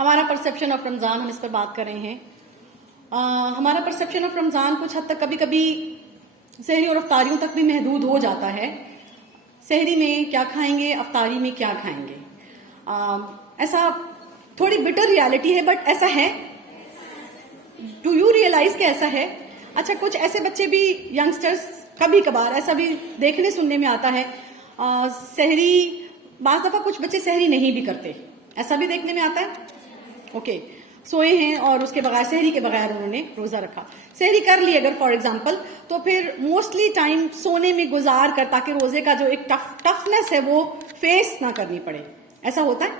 ہمارا perception of رمضان، ہم اس پر بات کر رہے ہیں. ہمارا پرسپشن آف رمضان کچھ حد تک کبھی کبھی سحری اور افطاریوں تک بھی محدود ہو جاتا ہے. سحری میں کیا کھائیں گے، افطاری میں کیا کھائیں گے. ایسا تھوڑی بٹر ریالٹی ہے، بٹ ایسا ہے. ڈو یو ریئلائز کہ ایسا ہے؟ اچھا، کچھ ایسے بچے بھی، ینگسٹرز، کبھی کبھار ایسا بھی دیکھنے سننے میں آتا ہے سحری، بعض دفعہ کچھ بچے سحری نہیں بھی کرتے، ایسا بھی دیکھنے میں آتا ہے. اوکے، سوئے ہیں اور اس کے بغیر، سحری کے بغیر انہوں نے روزہ رکھا. سحری کر لی اگر فار ایگزامپل، تو پھر موسٹلی ٹائم سونے میں گزار کر، تاکہ روزے کا جو ایک ٹفنس ہے وہ فیس نہ کرنی پڑے. ایسا ہوتا ہے؟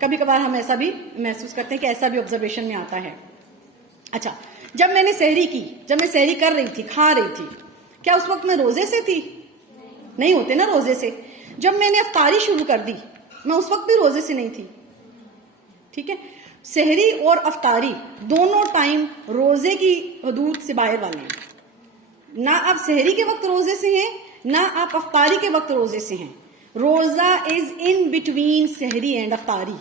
کبھی کبھار ہم ایسا بھی محسوس کرتے ہیں کہ ایسا بھی آبزرویشن میں آتا ہے. اچھا، جب میں نے سحری کی، جب میں سحری کر رہی تھی، کھا رہی تھی، کیا اس وقت میں روزے سے تھی؟ نہیں ہوتے نا روزے سے. جب میں نے افطاری شروع کر دی، میں اس وقت بھی روزے سے نہیں تھی. ٹھیک ہے، سحری اور افطاری دونوں ٹائم روزے کی حدود سے باہر والے ہیں. نہ آپ سحری کے وقت روزے سے ہیں، نہ آپ افطاری کے وقت روزے سے ہیں. روزہ از ان بٹوین سحری اینڈ افطاری.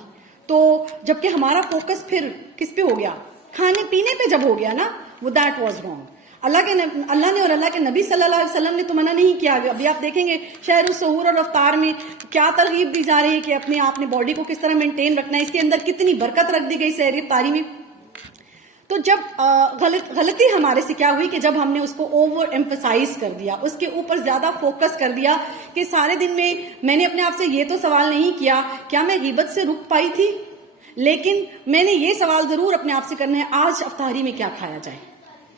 تو جبکہ ہمارا فوکس پھر کس پہ ہو گیا؟ کھانے پینے پہ جب ہو گیا نا، وہ دیٹ واز رانگ. اللہ نے اور اللہ کے نبی صلی اللہ علیہ وسلم نے تو منع نہیں کیا. ابھی آپ دیکھیں گے شہر السحور اور افطار میں کیا ترغیب دی جا رہی ہے کہ اپنے آپ نے باڈی کو کس طرح مینٹین رکھنا ہے. اس کے اندر کتنی برکت رکھ دی گئی سحری افطاری میں. تو جب غلطی ہمارے سے کیا ہوئی کہ جب ہم نے اس کو اوور ایمفسائز کر دیا، اس کے اوپر زیادہ فوکس کر دیا کہ سارے دن میں نے اپنے آپ سے یہ تو سوال نہیں کیا کیا میں غیبت سے رک پائی تھی، لیکن میں نے یہ سوال ضرور اپنے آپ سے کرنا ہے، آج افطاری میں کیا کھایا جائے،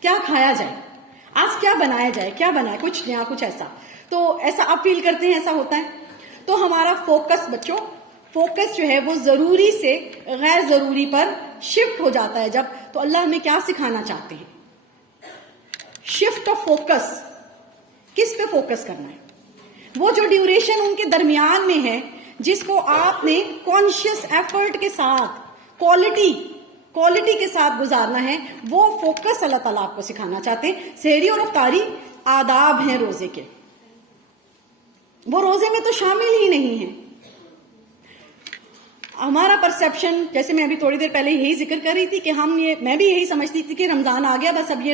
کیا کھایا جائے، آج کیا بنایا جائے، کیا بنائے، کچھ نیا، کچھ ایسا. تو ایسا آپ فیل کرتے ہیں ایسا ہوتا ہے. تو ہمارا فوکس بچوں، فوکس جو ہے وہ ضروری سے غیر ضروری پر شفٹ ہو جاتا ہے. جب تو اللہ ہمیں کیا سکھانا چاہتے ہیں؟ Shift of focus. کس پہ فوکس کرنا ہے؟ وہ جو ڈیوریشن ان کے درمیان میں ہے، جس کو آپ نے کانشیس ایفرٹ کے ساتھ، کوالٹی کے ساتھ گزارنا ہے، وہ فوکس اللہ تعالیٰ آپ کو سکھانا چاہتے ہیں. سحری اور افطاری آداب ہیں روزے کے، وہ روزے میں تو شامل ہی نہیں ہیں. ہمارا پرسپشن، جیسے میں ابھی تھوڑی دیر پہلے یہی ذکر کر رہی تھی کہ میں بھی یہی سمجھتی تھی کہ رمضان آ گیا، بس اب یہ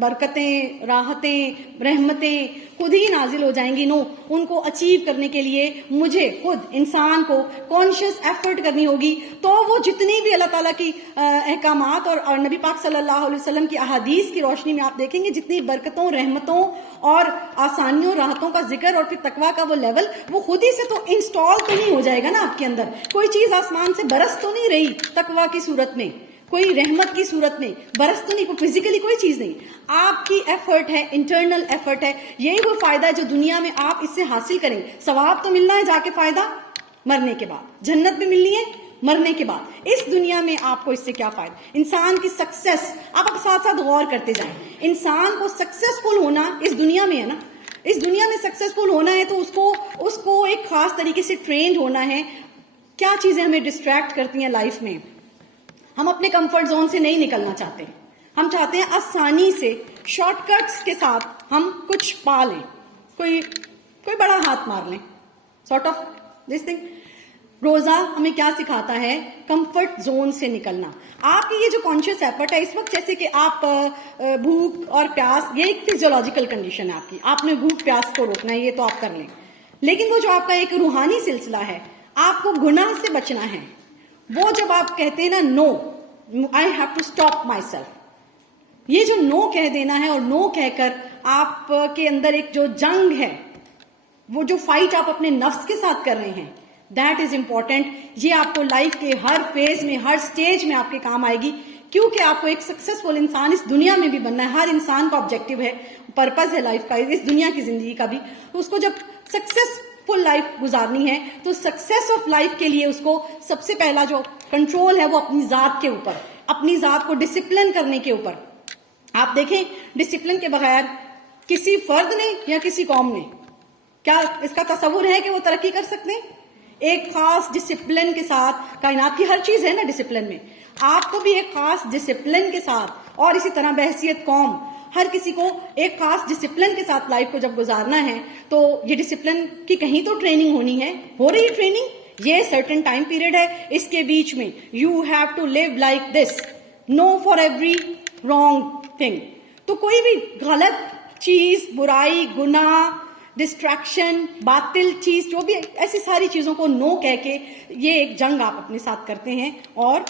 برکتیں، راحتیں، رحمتیں خود ہی نازل ہو جائیں گی. نو، ان کو اچیو کرنے کے لیے مجھے خود انسان کو کانشیس ایفرٹ کرنی ہوگی. تو وہ جتنی بھی اللہ تعالیٰ کی احکامات اور نبی پاک صلی اللہ علیہ وسلم کی احادیث کی روشنی میں آپ دیکھیں گے جتنی برکتوں، رحمتوں اور آسانیوں، راحتوں کا ذکر اور پھر تقویٰ کا وہ لیول، وہ خود ہی سے تو انسٹال تو نہیں ہو جائے گا نا آپ کے اندر. کوئی چیز آسمان سے برس تو نہیں رہی تقویٰ کی صورت میں، کوئی رحمت کی صورت میں برس تو نہیں، کوئی فزیکلی کوئی چیز نہیں. آپ کی ایفرٹ ہے، انٹرنل ایفرٹ ہے. یہی وہ فائدہ ہے جو دنیا میں آپ اس سے حاصل کریں. ثواب تو ملنا ہے جا کے، فائدہ مرنے کے بعد، جنت بھی ملنی ہے مرنے کے بعد. اس دنیا میں آپ کو اس سے کیا فائدہ؟ انسان کی سکسیس، آپ ساتھ ساتھ غور کرتے جائیں، انسان کو سکسیسفل ہونا اس دنیا میں ہے نا، اس دنیا میں سکسیسفل ہونا ہے تو اس کو ایک خاص طریقے سے ٹرینڈ ہونا ہے. کیا چیزیں ہمیں ڈسٹریکٹ کرتی ہیں لائف میں؟ ہم اپنے کمفرٹ زون سے نہیں نکلنا چاہتے، ہم چاہتے ہیں آسانی سے، شارٹ کٹس کے ساتھ ہم کچھ پا لیں، کوئی بڑا ہاتھ مار لیں، سارٹ آف دس تھنگ. روزہ ہمیں کیا سکھاتا ہے؟ کمفرٹ زون سے نکلنا. آپ کی یہ جو کانشیس ایفرٹ ہے اس وقت، جیسے کہ آپ بھوک اور پیاس، یہ ایک فزیولوجیکل کنڈیشن ہے آپ کی، آپ نے بھوک پیاس کو روکنا ہے، یہ تو آپ کر لیں. لیکن وہ جو آپ کا ایک روحانی سلسلہ ہے، آپ کو گناہ سے بچنا ہے، وہ جب آپ کہتے ہیں نا no, I have to stop myself, یہ جو نو کہہ دینا ہے، اور نو کہہ کر آپ کے اندر ایک جو جنگ ہے، وہ جو فائٹ آپ اپنے نفس کے ساتھ کر رہے ہیں، دیٹ از امپورٹنٹ. یہ آپ کو لائف کے ہر فیز میں، ہر سٹیج میں آپ کے کام آئے گی، کیونکہ آپ کو ایک سکسیسفل انسان اس دنیا میں بھی بننا ہے. ہر انسان کا آبجیکٹو ہے، پرپز ہے لائف کا، اس دنیا کی زندگی کا بھی. اس کو جب سکسیسفل لائف گزارنی ہے تو سکسیس آف لائف کے لیے اس کو سب سے پہلا جو کنٹرول ہے وہ اپنی ذات کے اوپر، اپنی ذات کو ڈسپلن کرنے کے اوپر. آپ دیکھیں ڈسپلن کے بغیر کسی فرد نے یا کسی قوم نے، کیا اس کا تصور ہے کہ وہ ترقی کر سکتے ہیں؟ ایک خاص ڈسپلن کے ساتھ، کائنات کی ہر چیز ہے نا ڈسپلن میں، آپ کو بھی ایک خاص ڈسپلن کے ساتھ، اور اسی طرح بحیثیت قوم ہر کسی کو ایک خاص ڈسپلن کے ساتھ لائف کو جب گزارنا ہے تو یہ ڈسپلن کی کہیں تو ٹریننگ ہونی ہے. ہو رہی ہے ٹریننگ؟ یہ سرٹن ٹائم پیریڈ ہے, اس کے بیچ میں you have to live like this, no for every wrong thing. تو کوئی بھی غلط چیز, برائی, گناہ, ڈسٹریکشن, باطل چیز, جو بھی ایسی ساری چیزوں کو نو کہہ کے یہ ایک جنگ آپ اپنے ساتھ کرتے ہیں, اور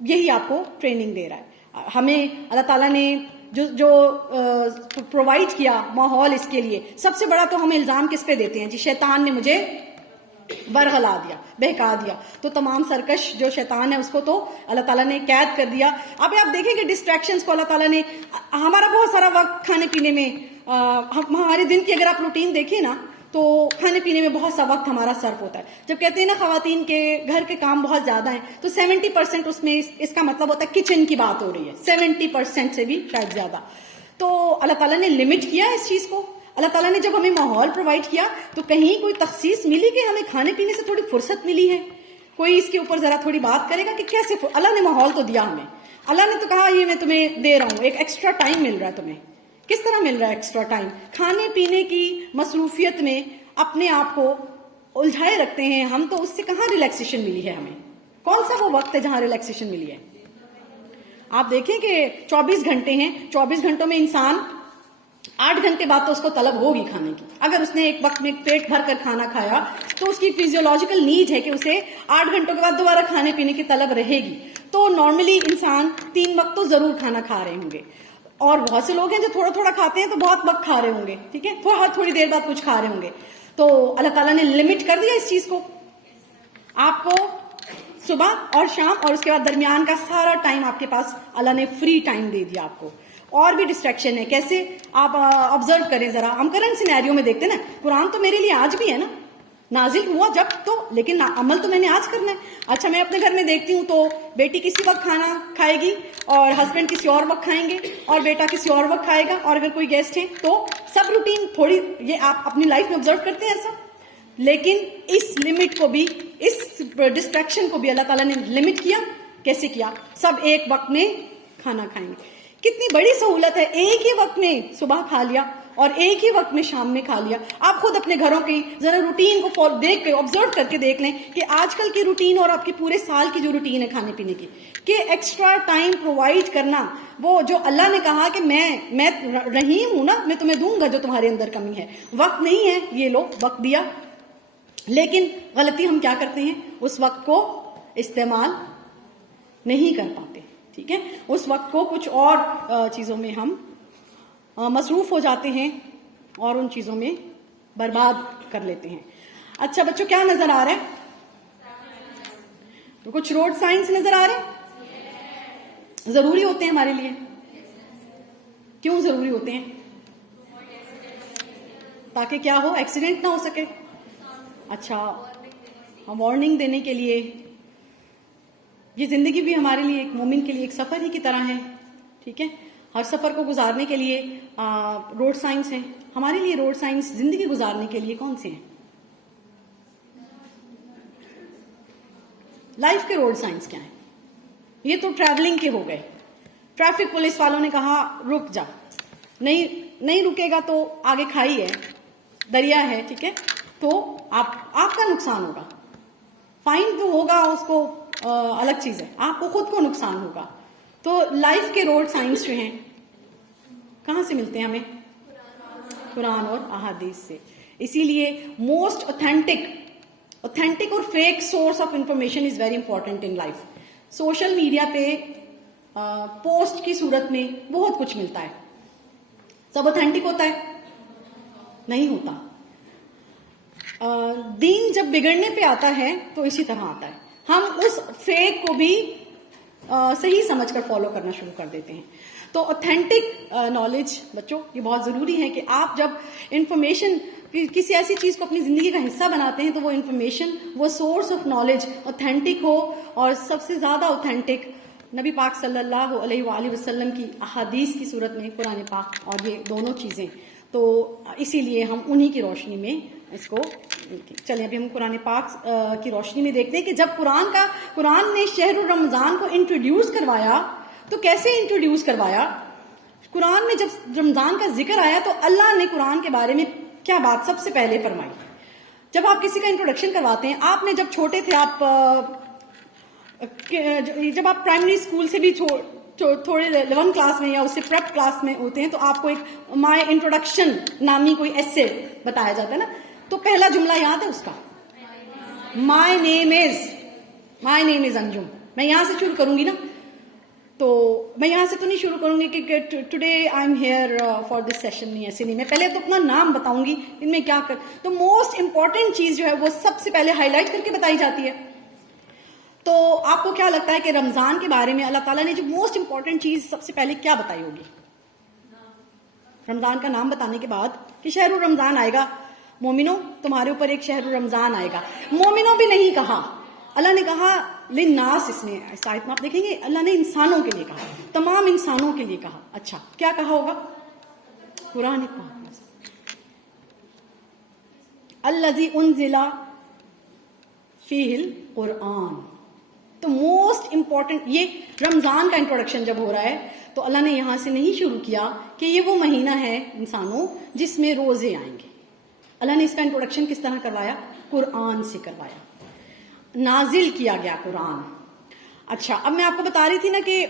یہی آپ کو ٹریننگ دے رہا ہے. ہمیں اللہ تعالیٰ نے جو پرووائڈ کیا ماحول اس کے لیے, سب سے بڑا تو ہم الزام کس پہ دیتے ہیں جی, شیطان نے مجھے برغلا دیا, بہکا دیا. تو تمام سرکش جو شیطان ہے اس کو تو اللہ تعالیٰ نے قید کر دیا. اب آپ دیکھیں کہ ڈسٹریکشنز کو اللہ تعالیٰ نے, ہمارا بہت سارا وقت کھانے پینے میں, ہمارے دن کی اگر آپ روٹین دیکھیں نا تو کھانے پینے میں بہت سا وقت ہمارا صرف ہوتا ہے. جب کہتے ہیں نا خواتین کے گھر کے کام بہت زیادہ ہیں, تو 70% اس میں اس کا مطلب ہوتا ہے کچن کی بات ہو رہی ہے, 70% سے بھی شاید زیادہ. تو اللہ تعالیٰ نے لمٹ کیا اس چیز کو. اللہ تعالیٰ نے جب ہمیں ماحول پرووائڈ کیا تو کہیں کوئی تخصیص ملی کہ ہمیں کھانے پینے سے تھوڑی فرصت ملی ہے؟ کوئی اس کے اوپر ذرا تھوڑی بات کرے گا کہ کیسے اللہ نے ماحول تو دیا ہمیں, اللہ نے تو کہا یہ میں تمہیں دے رہا ہوں, ایک ایکسٹرا ٹائم مل رہا ہے تمہیں. کس طرح مل رہا ہے ایکسٹرا ٹائم؟ کھانے پینے کی مصروفیت میں اپنے آپ کو الجھائے رکھتے ہیں ہم, تو اس سے کہاں ریلیکسیشن ملی ہے ہمیں؟ کون سا وہ وقت ہے جہاں ریلیکسیشن ملی ہے؟ آپ دیکھیں کہ 24 گھنٹے ہیں, 24 گھنٹوں میں انسان 8 گھنٹے بعد تو اس کو طلب ہوگی کھانے کی. اگر اس نے ایک وقت میں پیٹ بھر کر کھانا کھایا تو اس کی فیزیولوجیکل نیڈ ہے کہ اسے 8 گھنٹوں کے بعد دوبارہ کھانے پینے کی طلب رہے گی. تو نارملی انسان 3 وقت تو ضرور کھانا کھا رہے ہوں گے, اور بہت سے لوگ ہیں جو تھوڑا تھوڑا کھاتے ہیں تو بہت وقت کھا رہے ہوں گے, ٹھیک ہے, تھوڑی دیر بعد کچھ کھا رہے ہوں گے. تو اللہ تعالیٰ نے لمٹ کر دیا اس چیز کو. آپ کو صبح اور شام اور اس کے بعد درمیان کا سارا ٹائم آپ کے پاس اللہ نے فری ٹائم دے دیا آپ کو. اور بھی ڈسٹریکشن ہے, کیسے آپ آبزرو کریں ذرا. ہم کرنٹ سینیریو میں دیکھتے ہیں نا, قرآن تو میرے لیے آج بھی ہے نا, نازل ہوا جب تو, لیکن عمل تو میں نے آج کرنا ہے. اچھا میں اپنے گھر میں دیکھتی ہوں تو بیٹی کسی وقت کھانا کھائے گی اور ہسبینڈ کسی اور وقت کھائیں گے اور بیٹا کسی اور وقت کھائے گا, اور اگر کوئی گیسٹ ہیں تو سب روٹین تھوڑی, یہ آپ اپنی لائف میں آبزرو کرتے ہیں ایسا. لیکن اس لمٹ کو بھی, اس ڈسٹریکشن کو بھی اللہ تعالیٰ نے لمٹ کیا. کیسے کیا؟ سب ایک وقت میں کھانا کھائیں گے. کتنی بڑی سہولت ہے, ایک ہی وقت میں صبح کھا لیا اور ایک ہی وقت میں شام میں کھا لیا. آپ خود اپنے گھروں کی ذرا روٹین کو دیکھ کے آبزرو کر کے دیکھ لیں کہ آج کل کی روٹین اور آپ کی پورے سال کی جو روٹین ہے کھانے پینے کی, کہ ایکسٹرا ٹائم پرووائڈ کرنا, وہ جو اللہ نے کہا کہ میں رحیم ہوں نا, میں تمہیں دوں گا جو تمہارے اندر کمی ہے. وقت نہیں ہے, یہ لو وقت دیا, لیکن غلطی ہم کیا کرتے ہیں, اس وقت کو استعمال نہیں کر پاتے. ٹھیک ہے, اس وقت کو کچھ اور چیزوں میں ہم مصروف ہو جاتے ہیں اور ان چیزوں میں برباد کر لیتے ہیں. اچھا بچوں, کیا نظر آ رہا ہے؟ تو کچھ روڈ سائنس نظر آ رہے ہیں. ضروری ہوتے ہیں ہمارے لیے. کیوں ضروری ہوتے ہیں؟ تاکہ کیا ہو, ایکسیڈنٹ نہ ہو سکے. اچھا, وارننگ دینے کے لیے. یہ زندگی بھی ہمارے لیے, ایک مومن کے لیے ایک سفر ہی کی طرح ہے. ٹھیک ہے, ہر سفر کو گزارنے کے لیے روڈ سائنس ہیں. ہمارے لیے روڈ سائنس زندگی گزارنے کے لیے کون سے ہیں؟ لائف کے روڈ سائنس کیا ہیں؟ یہ تو ٹریولنگ کے ہو گئے. ٹریفک پولیس والوں نے کہا رک جا, نہیں رکے گا تو آگے کھائی ہے, دریا ہے, ٹھیک ہے, تو آپ کا نقصان ہوگا. فائن تو ہوگا, اس کو الگ چیز ہے, آپ کو خود کو نقصان ہوگا. تو لائف کے روڈ سائنس جو ہیں کہاں سے ملتے ہیں ہمیں؟ قرآن اور احادیث سے. اسی لیے موسٹ اوتھینٹک اور fake source of information is very important in life. Social media پہ پوسٹ کی صورت میں بہت کچھ ملتا ہے. سب اوتھینٹک ہوتا ہے؟ نہیں ہوتا. دین جب بگڑنے پہ آتا ہے تو اسی طرح آتا ہے. ہم اس فیک کو بھی صحیح سمجھ کر فالو کرنا شروع کر دیتے ہیں. تو اوتھینٹک نالج بچوں یہ بہت ضروری ہے کہ آپ جب انفارمیشن کسی ایسی چیز کو اپنی زندگی کا حصہ بناتے ہیں تو وہ انفارمیشن, وہ سورس آف نالج اوتھینٹک ہو, اور سب سے زیادہ اوتھینٹک نبی پاک صلی اللہ علیہ وآلہ وسلم کی احادیث کی صورت میں قرآن پاک, اور یہ دونوں چیزیں. تو اسی لیے ہم انہی کی روشنی میں اس کو چلیں. ابھی ہم قرآن پاک کی روشنی میں دیکھتے ہیں کہ جب قرآن نے شہر الرمضان کو انٹروڈیوس کروایا تو کیسے انٹروڈیوس کروایا. قرآن میں جب رمضان کا ذکر آیا تو اللہ نے قرآن کے بارے میں کیا بات سب سے پہلے فرمائی؟ جب آپ کسی کا انٹروڈکشن کرواتے ہیں، آپ نے جب چھوٹے تھے، جب آپ پرائمری اسکول سے بھی تھوڑے 11 کلاس میں یا اس سے پریپ کلاس میں ہوتے ہیں تو آپ کو ایک مائی انٹروڈکشن نامی کوئی ایسے بتایا جاتا ہے نا، تو پہلا جملہ یاد ہے اس کا، مائی نیم از انجم. میں یہاں سے شروع کروں گی نا، تو میں یہاں سے تو نہیں شروع کروں گی کہ today I am here for this session, نہیں، ایسے نہیں. میں پہلے تو اپنا نام بتاؤں گی، ان میں کیا تو موسٹ امپورٹنٹ چیز جو ہے وہ سب سے پہلے ہائی لائٹ کر کے بتائی جاتی ہے. تو آپ کو کیا لگتا ہے کہ رمضان کے بارے میں اللہ تعالیٰ نے جو موسٹ امپورٹنٹ چیز سب سے پہلے کیا بتائی ہوگی؟ رمضان کا نام بتانے کے بعد کہ شہر رمضان آئے گا، مومنوں تمہارے اوپر ایک شہر رمضان آئے گا. مومنوں بھی نہیں کہا، اللہ نے کہا للناس. اس میں اس آیت میں آپ دیکھیں گے اللہ نے انسانوں کے لیے کہا، تمام انسانوں کے لیے کہا. اچھا کیا کہا ہوگا؟ قرآن پاک، الذی انزل فیہ القرآن. تو موسٹ امپورٹنٹ یہ رمضان کا انٹروڈکشن جب ہو رہا ہے تو اللہ نے یہاں سے نہیں شروع کیا کہ یہ وہ مہینہ ہے انسانوں جس میں روزے آئیں گے. اللہ نے اس کا انٹروڈکشن کس طرح کروایا؟ قرآن سے کروایا، نازل کیا گیا قرآن. اچھا اب میں آپ کو بتا رہی تھی نا کہ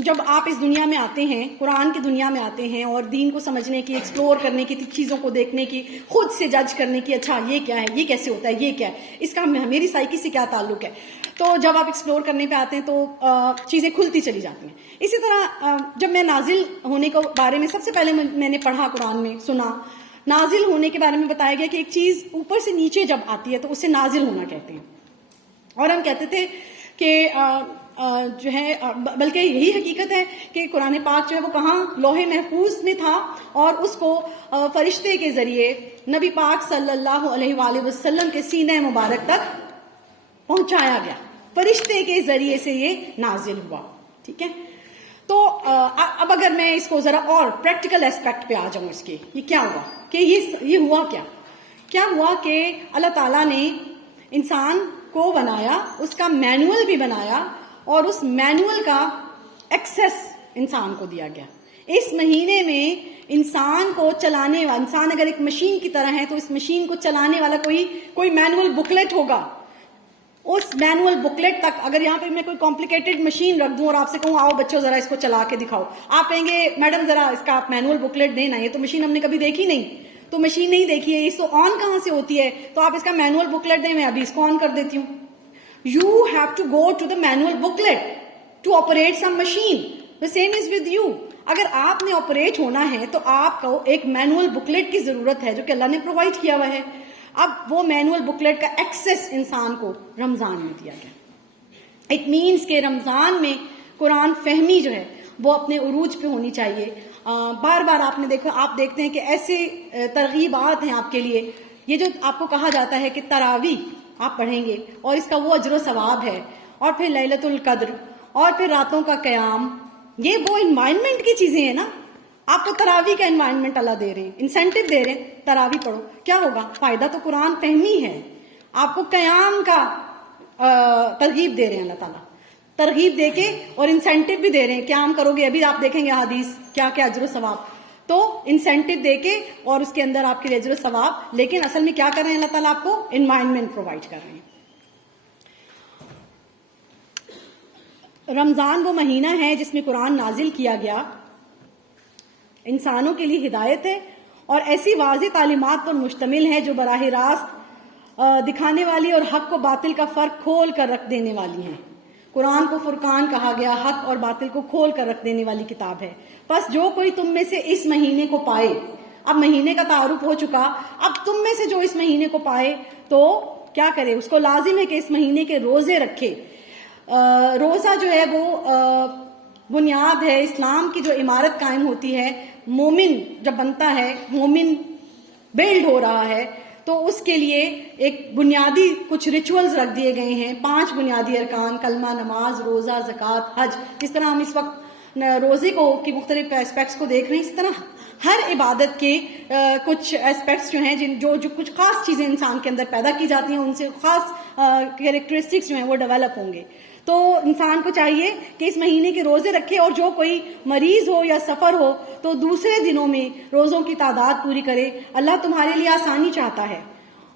جب آپ اس دنیا میں آتے ہیں، قرآن کی دنیا میں آتے ہیں اور دین کو سمجھنے کی، ایکسپلور کرنے کی، چیزوں کو دیکھنے کی، خود سے جج کرنے کی، اچھا یہ کیا ہے، یہ کیسے ہوتا ہے، یہ کیا ہے، اس کا میری سائیکی سے کیا تعلق ہے. تو جب آپ ایکسپلور کرنے پہ آتے ہیں تو چیزیں کھلتی چلی جاتی ہیں. اسی طرح جب میں نازل ہونے کے بارے میں سب سے پہلے میں نے پڑھا، قرآن میں سنا، نازل ہونے کے بارے میں بتایا گیا کہ ایک چیز اوپر سے نیچے جب آتی ہے تو اسے نازل ہونا کہتے ہیں. اور ہم کہتے تھے کہ جو ہے بلکہ یہی حقیقت ہے کہ قرآن پاک جو ہے وہ کہاں لوح محفوظ میں تھا اور اس کو فرشتے کے ذریعے نبی پاک صلی اللہ علیہ وآلہ وسلم کے سینہ مبارک تک پہنچایا گیا. فرشتے کے ذریعے سے یہ نازل ہوا. ٹھیک ہے، تو اب اگر میں اس کو ذرا اور پریکٹیکل اسپیکٹ پہ آ جاؤں، اس کے یہ کیا ہوا کہ یہ ہوا کیا ہوا کہ اللہ تعالیٰ نے انسان کو بنایا، اس کا مینول بھی بنایا اور اس مینول کا ایکسیس انسان کو دیا گیا. اس مہینے میں انسان کو چلانے والا، انسان اگر ایک مشین کی طرح ہے تو اس مشین کو چلانے والا کوئی مینول بکلیٹ ہوگا. اس مینول بکلیٹ تک اگر یہاں پہ میں کوئی کمپلیکیٹڈ مشین رکھ دوں اور آپ سے کہوں آؤ بچوں ذرا اس کو چلا کے دکھاؤ، آپ کہیں گے میڈم ذرا اس کا آپ مینول بکلیٹ دینا، یہ تو مشین ہم نے کبھی دیکھی نہیں. تو مشین نہیں دیکھی ہے، اس کو آن کہاں سے ہوتی ہے، تو آپ اس کا مینول بکلیٹ دیں، میں ابھی اس کو آن کر دیتی ہوں. You have to go to the manual booklet to operate some machine. The same is with you. اگر آپ نے آپریٹ ہونا ہے تو آپ کو ایک مینول بکلیٹ کی ضرورت ہے جو کہ اللہ نے پرووائڈ کیا ہوا ہے. اب وہ مینول بکلیٹ کا ایکسیس انسان کو رمضان میں دیا گیا. اٹ مینس کہ رمضان میں قرآن فہمی جو ہے وہ اپنے عروج پہ ہونی چاہیے. بار بار آپ نے دیکھا، آپ دیکھتے ہیں کہ ایسے ترغیبات ہیں آپ کے لیے. یہ جو آپ کو کہا جاتا ہے کہ تراویح آپ پڑھیں گے اور اس کا وہ اجر و ثواب ہے، اور پھر لیلۃ القدر، اور پھر راتوں کا قیام، یہ وہ انوائرمنٹ کی چیزیں ہیں نا. آپ کو تراویح کا انوائرمنٹ اللہ دے رہے ہیں، انسینٹو دے رہے ہیں، تراویح پڑھو. کیا ہوگا؟ فائدہ تو قرآن فہمی ہے. آپ کو قیام کا ترغیب دے رہے ہیں اللہ تعالیٰ، ترغیب دے کے اور انسینٹو بھی دے رہے ہیں. قیام کرو گے، ابھی آپ دیکھیں گے حدیث کیا کیا اجر و ثواب، تو انسینٹو دے کے اور اس کے اندر آپ کے اجر و ثواب. لیکن اصل میں کیا کر رہے ہیں اللہ تعالیٰ؟ آپ کو انوائرمنٹ پرووائڈ کر رہے ہیں. رمضان وہ مہینہ ہے جس میں قرآن نازل کیا گیا، انسانوں کے لیے ہدایت ہے اور ایسی واضح تعلیمات پر مشتمل ہے جو براہ راست دکھانے والی اور حق و باطل کا فرق کھول کر رکھ دینے والی ہیں. قرآن کو فرقان کہا گیا، حق اور باطل کو کھول کر رکھ دینے والی کتاب ہے. بس جو کوئی تم میں سے اس مہینے کو پائے، اب مہینے کا تعارف ہو چکا، اب تم میں سے جو اس مہینے کو پائے تو کیا کرے؟ اس کو لازم ہے کہ اس مہینے کے روزے رکھے. روزہ جو ہے وہ بنیاد ہے اسلام کی. جو عمارت قائم ہوتی ہے، مومن جب بنتا ہے، مومن بلڈ ہو رہا ہے، تو اس کے لیے ایک بنیادی کچھ ریچولز رکھ دیے گئے ہیں. 5 بنیادی ارکان، کلمہ، نماز، روزہ، زکوٰۃ، حج. جس طرح ہم اس وقت روزے کی مختلف اسپیکٹس کو دیکھ رہے ہیں، اس طرح ہر عبادت کے کچھ اسپیکٹس جو ہیں جو کچھ خاص چیزیں انسان کے اندر پیدا کی جاتی ہیں، ان سے خاص کیریکٹرسٹکس جو ہیں وہ ڈیولپ ہوں گے. تو انسان کو چاہیے کہ اس مہینے کے روزے رکھے، اور جو کوئی مریض ہو یا سفر ہو تو دوسرے دنوں میں روزوں کی تعداد پوری کرے. اللہ تمہارے لیے آسانی چاہتا ہے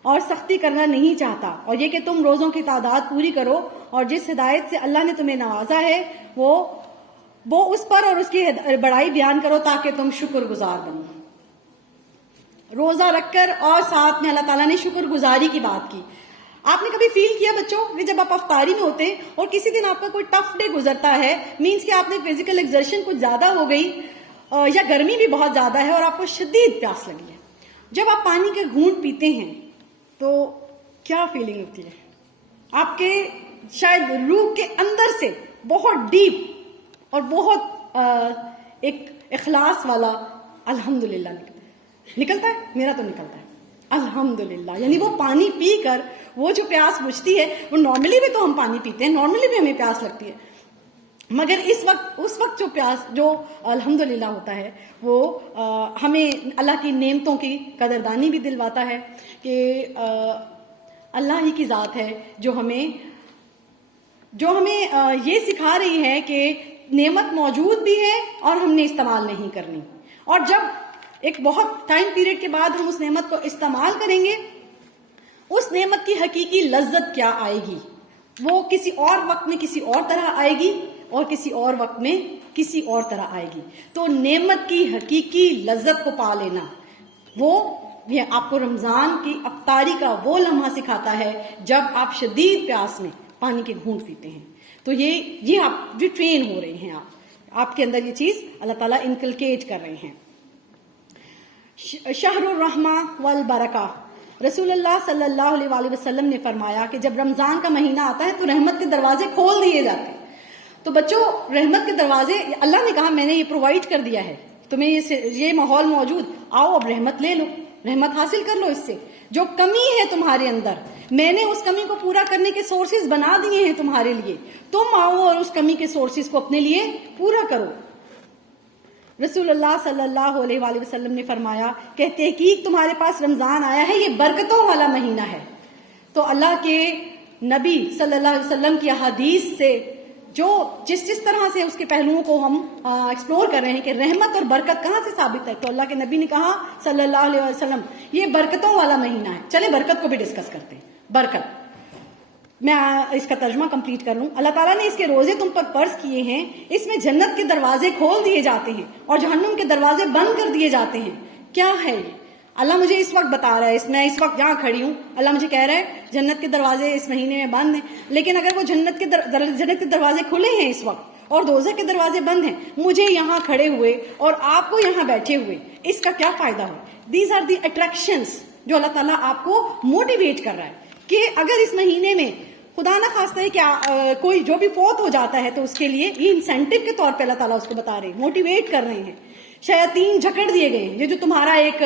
اور سختی کرنا نہیں چاہتا، اور یہ کہ تم روزوں کی تعداد پوری کرو، اور جس ہدایت سے اللہ نے تمہیں نوازا ہے وہ اس پر اور اس کی بڑائی بیان کرو تاکہ تم شکر گزار بنو۔ روزہ رکھ کر اور ساتھ میں اللہ تعالیٰ نے شکر گزاری کی بات کی۔ آپ نے کبھی فیل کیا بچوں کہ جب آپ افطاری میں ہوتے ہیں اور کسی دن آپ کا کوئی ٹف ڈے گزرتا ہے، مینس کہ آپ نے فزیکل ایگزرشن کچھ زیادہ ہو گئی یا گرمی بھی بہت زیادہ ہے اور آپ کو شدید پیاس لگی ہے، جب آپ پانی کے گھونٹ پیتے ہیں تو کیا فیلنگ ہوتی ہے؟ آپ کے شاید روح کے اندر سے بہت ڈیپ اور بہت ایک اخلاص والا الحمدللہ نکلتا ہے۔ میرا تو نکلتا ہے الحمدللہ، یعنی وہ پانی پی کر وہ جو پیاس بجھتی ہے، وہ نارملی بھی تو ہم پانی پیتے ہیں، نارملی بھی ہمیں پیاس لگتی ہے، مگر اس وقت جو پیاس جو الحمدللہ ہوتا ہے وہ ہمیں اللہ کی نعمتوں کی قدردانی بھی دلواتا ہے کہ اللہ ہی کی ذات ہے جو ہمیں یہ سکھا رہی ہے کہ نعمت موجود بھی ہے اور ہم نے استعمال نہیں کرنی، اور جب ایک بہت ٹائم پیریڈ کے بعد ہم اس نعمت کو استعمال کریں گے، اس نعمت کی حقیقی لذت کیا آئے گی، وہ کسی اور وقت میں کسی اور طرح آئے گی اور کسی اور وقت میں کسی اور طرح آئے گی۔ تو نعمت کی حقیقی لذت کو پا لینا، وہ یہ آپ کو رمضان کی افطاری کا وہ لمحہ سکھاتا ہے جب آپ شدید پیاس میں پانی کے گھونٹ پیتے ہیں۔ تو یہ آپ جو ٹرین ہو رہے ہیں، آپ کے اندر یہ چیز اللہ تعالیٰ انکلکیٹ کر رہے ہیں۔ شہر الرحمہ والبرکہ، رسول اللہ صلی اللہ علیہ وآلہ وسلم نے فرمایا کہ جب رمضان کا مہینہ آتا ہے تو رحمت کے دروازے کھول دیے جاتے ہیں۔ تو بچوں، رحمت کے دروازے اللہ نے کہا میں نے یہ پرووائڈ کر دیا ہے، تمہیں یہ ماحول موجود، آؤ اب رحمت لے لو، رحمت حاصل کر لو اس سے۔ جو کمی ہے تمہارے اندر، میں نے اس کمی کو پورا کرنے کے سورسز بنا دیے ہیں تمہارے لیے، تم آؤ اور اس کمی کے سورسز کو اپنے لیے پورا کرو۔ رسول اللہ صلی اللہ علیہ وآلہ وسلم نے فرمایا کہ تحقیق تمہارے پاس رمضان آیا ہے، یہ برکتوں والا مہینہ ہے۔ تو اللہ کے نبی صلی اللہ علیہ وسلم کی احادیث سے جس طرح سے اس کے پہلوؤں کو ہم ایکسپلور کر رہے ہیں کہ رحمت اور برکت کہاں سے ثابت ہے، تو اللہ کے نبی نے کہا صلی اللہ علیہ وسلم یہ برکتوں والا مہینہ ہے۔ چلیں برکت کو بھی ڈسکس کرتے ہیں۔ برکت، میں اس کا ترجمہ کمپلیٹ کر لوں۔ اللہ تعالیٰ نے اس کے روزے تم پر فرض کیے ہیں، اس میں جنت کے دروازے کھول دیے جاتے ہیں اور جہنم کے دروازے بند کر دیے جاتے ہیں۔ کیا ہے یہ؟ اللہ مجھے اس وقت بتا رہا ہے، میں اس وقت جہاں کھڑی ہوں، اللہ مجھے کہہ رہا ہے جنت کے دروازے اس مہینے میں بند ہیں، لیکن اگر وہ جنت کے دروازے کھلے ہیں اس وقت اور دوزخ کے دروازے بند ہیں، مجھے یہاں کھڑے ہوئے اور آپ کو یہاں بیٹھے ہوئے اس کا کیا فائدہ ہو؟ دیز آر دی اٹریکشنز جو اللہ تعالیٰ آپ کو موٹیویٹ کر رہا ہے کہ اگر اس مہینے میں خدا نہ خواستہ ہے کہ کوئی جو بھی فوت ہو جاتا ہے تو اس کے لیے یہ انسینٹیو کے طور پہ اللہ تعالیٰ اس کو بتا رہے ہیں، موٹیویٹ کر رہے ہیں۔ شیاطین جھکڑ دیے گئے ہیں، یہ جو تمہارا ایک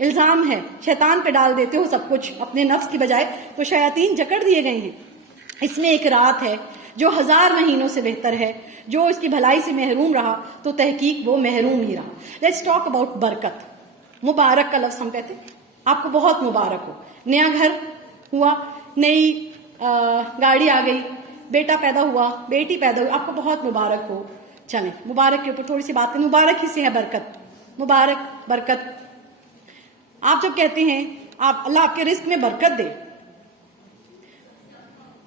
الزام ہے، شیطان پہ ڈال دیتے ہو سب کچھ اپنے نفس کی بجائے، تو شیاطین جکڑ دیے گئے ہیں۔ اس میں ایک رات ہے جو 1000 مہینوں سے بہتر ہے، جو اس کی بھلائی سے محروم رہا تو تحقیق وہ محروم ہی رہا۔ لیٹس ٹاک اباؤٹ برکت۔ مبارک کا لفظ ہم کہتے ہیں، آپ کو بہت مبارک ہو، نیا گھر ہوا، نئی گاڑی آ گئی، بیٹا پیدا ہوا، بیٹی پیدا ہوئی، آپ کو بہت مبارک ہو۔ چلیں مبارک کے اوپر تھوڑی سی بات کریں، مبارک ہی سے ہے برکت، مبارک برکت۔ آپ جب کہتے ہیں اللہ آپ کے رزق میں برکت دے،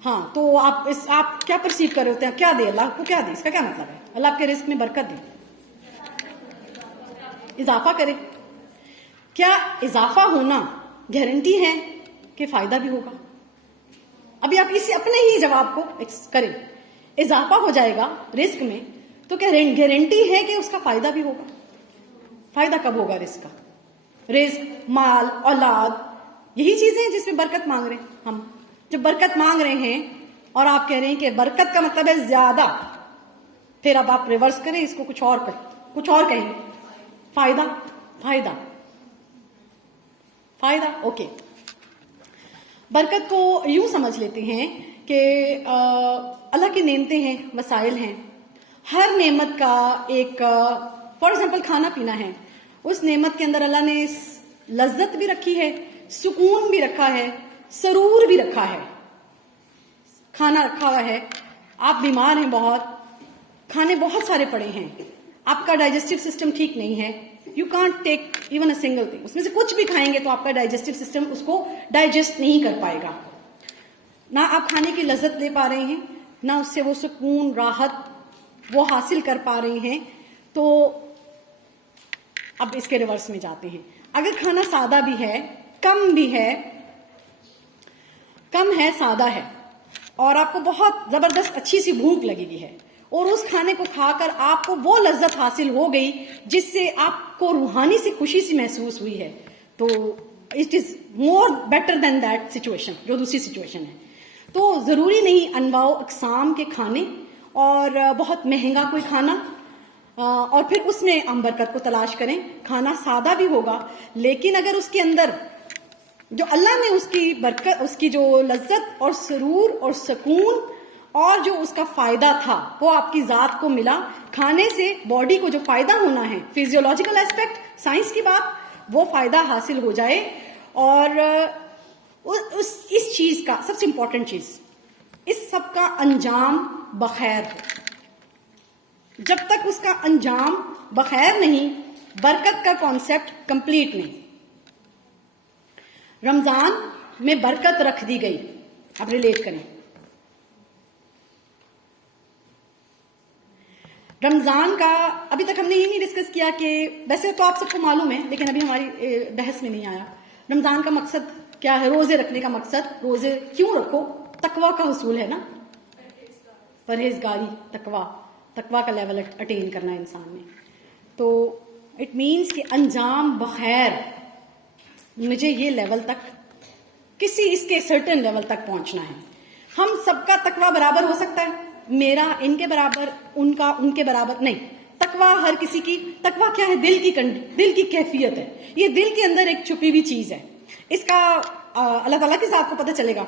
ہاں تو آپ کیا پرسیو کر رہے ہوتے ہیں؟ کیا دے اللہ کو، کیا دے، اس کا کیا مطلب ہے؟ اللہ آپ کے رزق میں برکت دے، اضافہ کرے۔ کیا اضافہ ہونا گارنٹی ہے کہ فائدہ بھی ہوگا؟ ابھی آپ اسی اپنے ہی جواب کو کریں، اضافہ ہو جائے گا رزق میں تو کیا گارنٹی ہے کہ اس کا فائدہ بھی ہوگا؟ فائدہ کب ہوگا رزق کا؟ رزق، مال، اولاد، یہی چیزیں ہیں جس میں برکت مانگ رہے ہیں ہم۔ جب برکت مانگ رہے ہیں اور آپ کہہ رہے ہیں کہ برکت کا مطلب ہے زیادہ، پھر اب آپ ریورس کریں اس کو، کچھ اور کہیں، فائدہ، فائدہ، فائدہ، اوکے۔ برکت کو یوں سمجھ لیتے ہیں کہ اللہ کی نعمتیں ہیں، وسائل ہیں، ہر نعمت کا ایک فار ایگزامپل کھانا پینا ہے، اس نعمت کے اندر اللہ نے لذت بھی رکھی ہے، سکون بھی رکھا ہے، سرور بھی رکھا ہے۔ کھانا رکھا ہوا ہے، آپ بیمار ہیں، بہت کھانے بہت سارے پڑے ہیں، آپ کا ڈائجسٹو سسٹم ٹھیک نہیں ہے، you can't take even a single thing. اس میں سے کچھ بھی کھائیں گے تو آپ کا ڈائجسٹو سسٹم اس کو ڈائجسٹ نہیں کر پائے گا. نہ آپ کھانے کی لذت لے پا رہے ہیں، نہ اس سے وہ سکون راحت وہ حاصل کر پا رہے ہیں. تو اب اس کے ریورس میں جاتے ہیں. اگر کھانا سادہ بھی ہے، کم بھی ہے، کم ہے، سادہ ہے، اور آپ کو بہت زبردست اچھی سی بھوک لگی ہوئی ہے، اور اس کھانے کو کھا کر آپ کو وہ لذت حاصل ہو گئی جس سے آپ کو روحانی سی خوشی سی محسوس ہوئی ہے، تو it is more better than that situation, جو دوسری سچویشن ہے. تو ضروری نہیں انواع و اقسام کے کھانے اور بہت مہنگا کوئی کھانا اور پھر اس میں ہم برکت کو تلاش کریں. کھانا سادہ بھی ہوگا، لیکن اگر اس کے اندر جو اللہ نے اس کی برکت، اس کی جو لذت اور سرور اور سکون اور جو اس کا فائدہ تھا وہ آپ کی ذات کو ملا. کھانے سے باڈی کو جو فائدہ ہونا ہے، فزیولوجیکل ایسپیکٹ، سائنس کی بات، وہ فائدہ حاصل ہو جائے. اور اس چیز کا سب سے امپورٹنٹ چیز، اس سب کا انجام بخیر ہو. جب تک اس کا انجام بخیر نہیں، برکت کا کانسیپٹ کمپلیٹ نہیں. رمضان میں برکت رکھ دی گئی. اب ریلیٹ کریں. رمضان کا ابھی تک ہم نے یہ نہیں ڈسکس کیا کہ ویسے تو آپ سب کو معلوم ہے، لیکن ابھی ہماری بحث میں نہیں آیا. رمضان کا مقصد کیا ہے؟ روزے رکھنے کا مقصد. روزے کیوں رکھو؟ تقوی کا حصول ہے نا، پرہیزگاری، تقوی کا لیول اٹین کرنا انسان میں. تو اٹ مینس کہ انجام بخیر، مجھے یہ لیول تک، کسی اس کے سرٹن لیول تک پہنچنا ہے. ہم سب کا تقوی برابر ہو سکتا ہے، میرا ان کے برابر، ان کا ان کے برابر نہیں. تقوی ہر کسی کی، تقوی کیا ہے؟ دل کی کیفیت ہے. یہ دل کے اندر ایک چھپی ہوئی چیز ہے. اس کا اللہ تعالیٰ کے ساتھ کو پتہ چلے گا.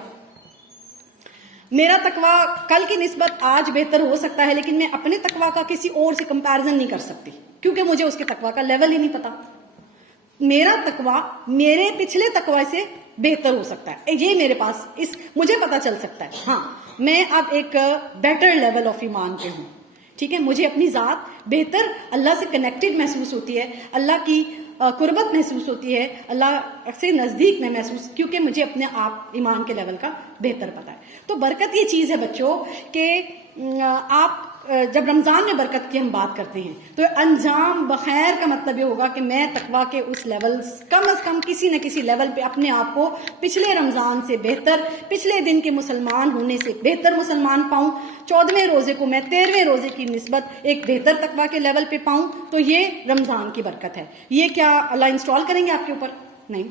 میرا تقوی کل کی نسبت آج بہتر ہو سکتا ہے، لیکن میں اپنے تقوی کا کسی اور سے کمپیرزن نہیں کر سکتی، کیونکہ مجھے اس کے تقوی کا لیول ہی نہیں پتا. میرا تقوی میرے پچھلے تقوی سے بہتر ہو سکتا ہے، یہ میرے پاس مجھے پتا چل سکتا ہے. ہاں، میں اب ایک بیٹر لیول آف ایمان پہ ہوں. ٹھیک ہے، مجھے اپنی ذات بہتر اللہ سے کنیکٹڈ محسوس ہوتی ہے، اللہ کی قربت محسوس ہوتی ہے، اللہ سے نزدیک میں محسوس، کیونکہ مجھے اپنے آپ ایمان کے لیول کا بہتر پتا ہے. تو برکت یہ چیز ہے بچوں کہ آپ جب رمضان میں برکت کی ہم بات کرتے ہیں تو انجام بخیر کا مطلب یہ ہوگا کہ میں تقوی کے اس لیول، کم از کم کسی نہ کسی لیول پہ اپنے آپ کو پچھلے رمضان سے بہتر، پچھلے دن کے مسلمان ہونے سے بہتر مسلمان پاؤں. 14ویں روزے کو میں 13ویں روزے کی نسبت ایک بہتر تقوی کے لیول پہ پاؤں. تو یہ رمضان کی برکت ہے. یہ کیا اللہ انسٹال کریں گے آپ کے اوپر؟ نہیں،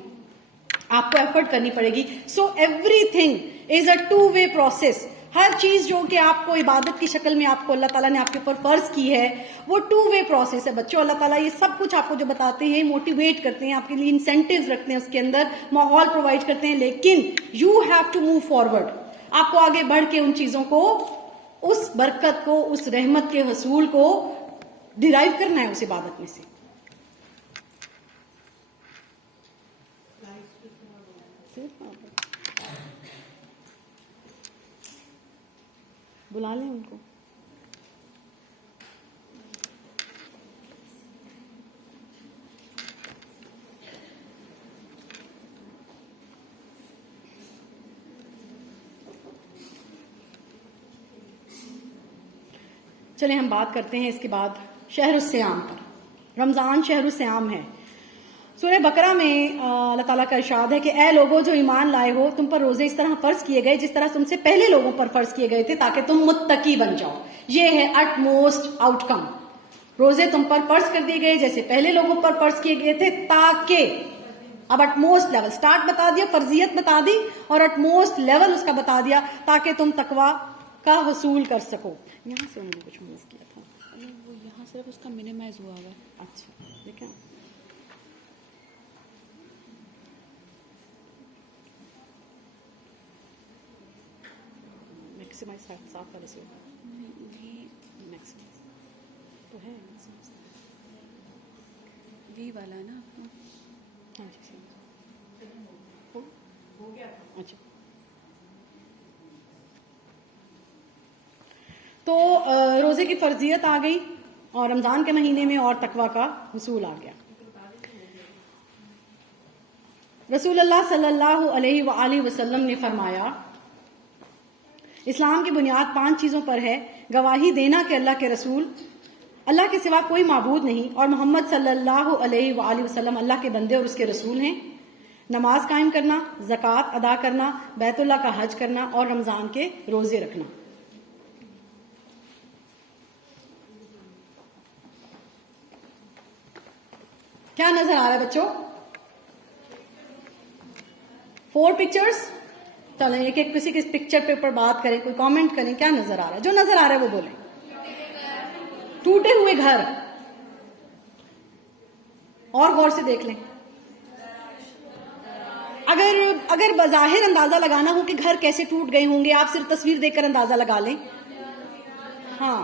آپ کو ایفرٹ کرنی پڑے گی. So everything is a 2 way process. ہر چیز جو کہ آپ کو عبادت کی شکل میں آپ کو اللہ تعالیٰ نے آپ کے اوپر فرض کی ہے، وہ 2 وے پروسیس ہے بچوں. اللہ تعالیٰ یہ سب کچھ آپ کو جو بتاتے ہیں، موٹیویٹ کرتے ہیں، آپ کے لیے انسینٹیوز رکھتے ہیں، اس کے اندر ماحول پرووائڈ کرتے ہیں، لیکن you have to move forward. آپ کو آگے بڑھ کے ان چیزوں کو، اس برکت کو، اس رحمت کے حصول کو ڈیرائیو کرنا ہے اس عبادت میں سے. بلا لیں ان کو. چلیں ہم بات کرتے ہیں اس کے بعد شہر الصیام پر. رمضان شہر الصیام ہے. سورہ بقرہ میں اللہ تعالیٰ کا ارشاد ہے کہ اے لوگوں جو ایمان لائے ہو، تم پر روزے اس طرح فرض کیے گئے جس طرح تم سے پہلے لوگوں پر فرض کیے گئے تھے، تاکہ تم متقی بن جاؤ. یہ ہے اٹ موسٹ آؤٹ کم. روزے تم پر فرض کر دیے گئے جیسے پہلے لوگوں پر فرض کیے گئے تھے، تاکہ، اب اٹ موسٹ لیول سٹارٹ بتا دیا، فرضیت بتا دی، اور اٹ موسٹ لیول اس کا بتا دیا، تاکہ تم تقوی کا حصول کر سکو. یہاں سے انہوں نے کچھ موو کیا تھا، وہ یہاں صرف اس کا منیمائز ہوا ہوا ہے. اچھا دیکھیں. میکسیمائز صاف والے سے میکسیمائز تو ہے، یہی والا ہے نا. ہاں جی ہو گیا. اچھا، تو روزے کی فرضیت آ گئی اور رمضان کے مہینے میں اور تقوی کا حصول آ گیا. رسول اللہ صلی اللہ علیہ وآلہ وسلم نے فرمایا اسلام کی بنیاد 5 چیزوں پر ہے: گواہی دینا کہ اللہ کے رسول اللہ کے سوا کوئی معبود نہیں اور محمد صلی اللہ علیہ وآلہ وسلم اللہ کے بندے اور اس کے رسول ہیں، نماز قائم کرنا، زکوٰۃ ادا کرنا، بیت اللہ کا حج کرنا اور رمضان کے روزے رکھنا۔ کیا نظر آ رہا ہے بچوں؟ 4 پکچرز؟ چلیں ایک ایک کسی کے پکچر پہ اوپر بات کریں، کوئی کامنٹ کریں، کیا نظر آ رہا ہے؟ جو نظر آ رہا ہے وہ بولیں۔ ٹوٹے ہوئے گھر، اور غور سے دیکھ لیں۔ اگر بظاہر اندازہ لگانا ہو کہ گھر کیسے ٹوٹ گئے ہوں گے، آپ صرف تصویر دیکھ کر اندازہ لگا لیں۔ ہاں،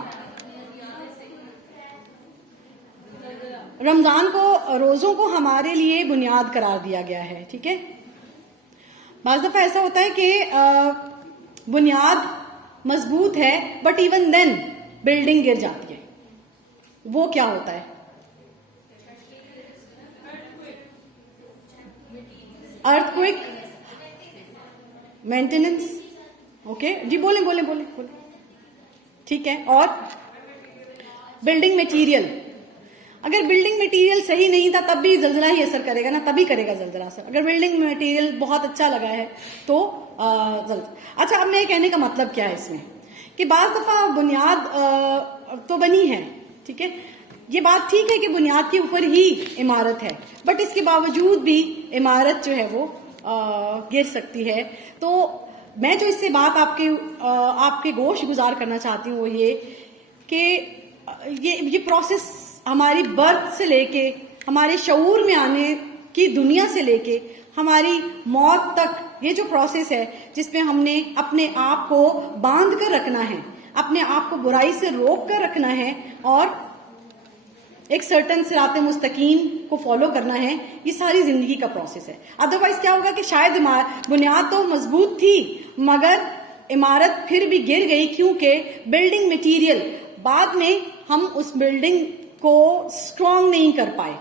رمضان کو، روزوں کو ہمارے لیے بنیاد قرار دیا گیا ہے، ٹھیک ہے؟ بعض دفعہ ایسا ہوتا ہے کہ بنیاد مضبوط ہے بٹ ایون دین بلڈنگ گر جاتی ہے۔ وہ کیا ہوتا ہے؟ ارتھ کوئک، مینٹیننس، اوکے جی بولیں بولیں بولیں بولیں، ٹھیک ہے۔ اور بلڈنگ میٹیریل، اگر بلڈنگ میٹیریل صحیح نہیں تھا تب بھی زلزلہ ہی اثر کرے گا نا، تبھی کرے گا زلزلہ اثر۔ اگر بلڈنگ میٹیریل بہت اچھا لگا ہے تو زلزلہ۔ اچھا، اب میں کہنے کا مطلب کیا ہے اس میں کہ بعض دفعہ بنیاد تو بنی ہے، ٹھیک ہے، یہ بات ٹھیک ہے کہ بنیاد کے اوپر ہی عمارت ہے، بٹ اس کے باوجود بھی عمارت جو ہے وہ گر سکتی ہے۔ تو میں جو اس سے بات آپ کے گوش گزار کرنا چاہتی ہوں وہ یہ کہ یہ پروسیس ہماری برتھ سے لے کے ہمارے شعور میں آنے کی دنیا سے لے کے ہماری موت تک، یہ جو پروسیس ہے جس میں ہم نے اپنے آپ کو باندھ کر رکھنا ہے، اپنے آپ کو برائی سے روک کر رکھنا ہے اور ایک سرٹن صراط مستقیم کو فالو کرنا ہے، یہ ساری زندگی کا پروسیس ہے۔ ادروائز کیا ہوگا کہ شاید بنیاد تو مضبوط تھی مگر عمارت پھر بھی گر گئی، کیونکہ بلڈنگ مٹیریل بعد میں ہم اس بلڈنگ کو اسٹرانگ نہیں کر پائے۔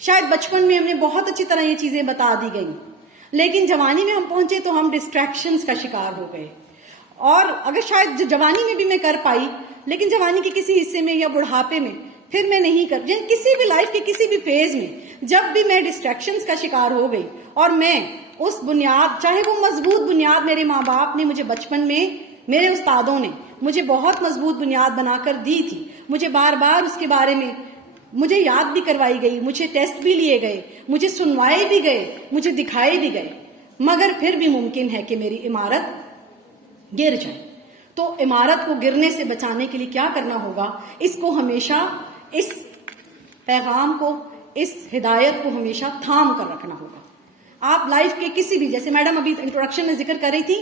شاید بچپن میں ہمیں بہت اچھی طرح یہ چیزیں بتا دی گئیں، لیکن جوانی میں ہم پہنچے تو ہم ڈسٹریکشنز کا شکار ہو گئے۔ اور اگر شاید جوانی میں بھی میں کر پائی، لیکن جوانی کے کسی حصے میں یا بڑھاپے میں پھر میں نہیں کر، کسی بھی لائف کے کسی بھی فیز میں جب بھی میں ڈسٹریکشنز کا شکار ہو گئی اور میں اس بنیاد، چاہے وہ مضبوط بنیاد میرے ماں باپ نے مجھے بچپن میں، میرے استادوں نے مجھے بہت مضبوط بنیاد بنا کر دی تھی، مجھے بار بار اس کے بارے میں مجھے یاد بھی کروائی گئی، مجھے ٹیسٹ بھی لیے گئے، مجھے سنوائے بھی گئے، مجھے دکھائے بھی گئے، مگر پھر بھی ممکن ہے کہ میری عمارت گر جائے۔ تو عمارت کو گرنے سے بچانے کے لیے کیا کرنا ہوگا؟ اس کو ہمیشہ، اس پیغام کو، اس ہدایت کو ہمیشہ تھام کر رکھنا ہوگا۔ آپ لائف کے کسی بھی، جیسے میڈم ابھی انٹروڈکشن میں ذکر کر رہی تھی،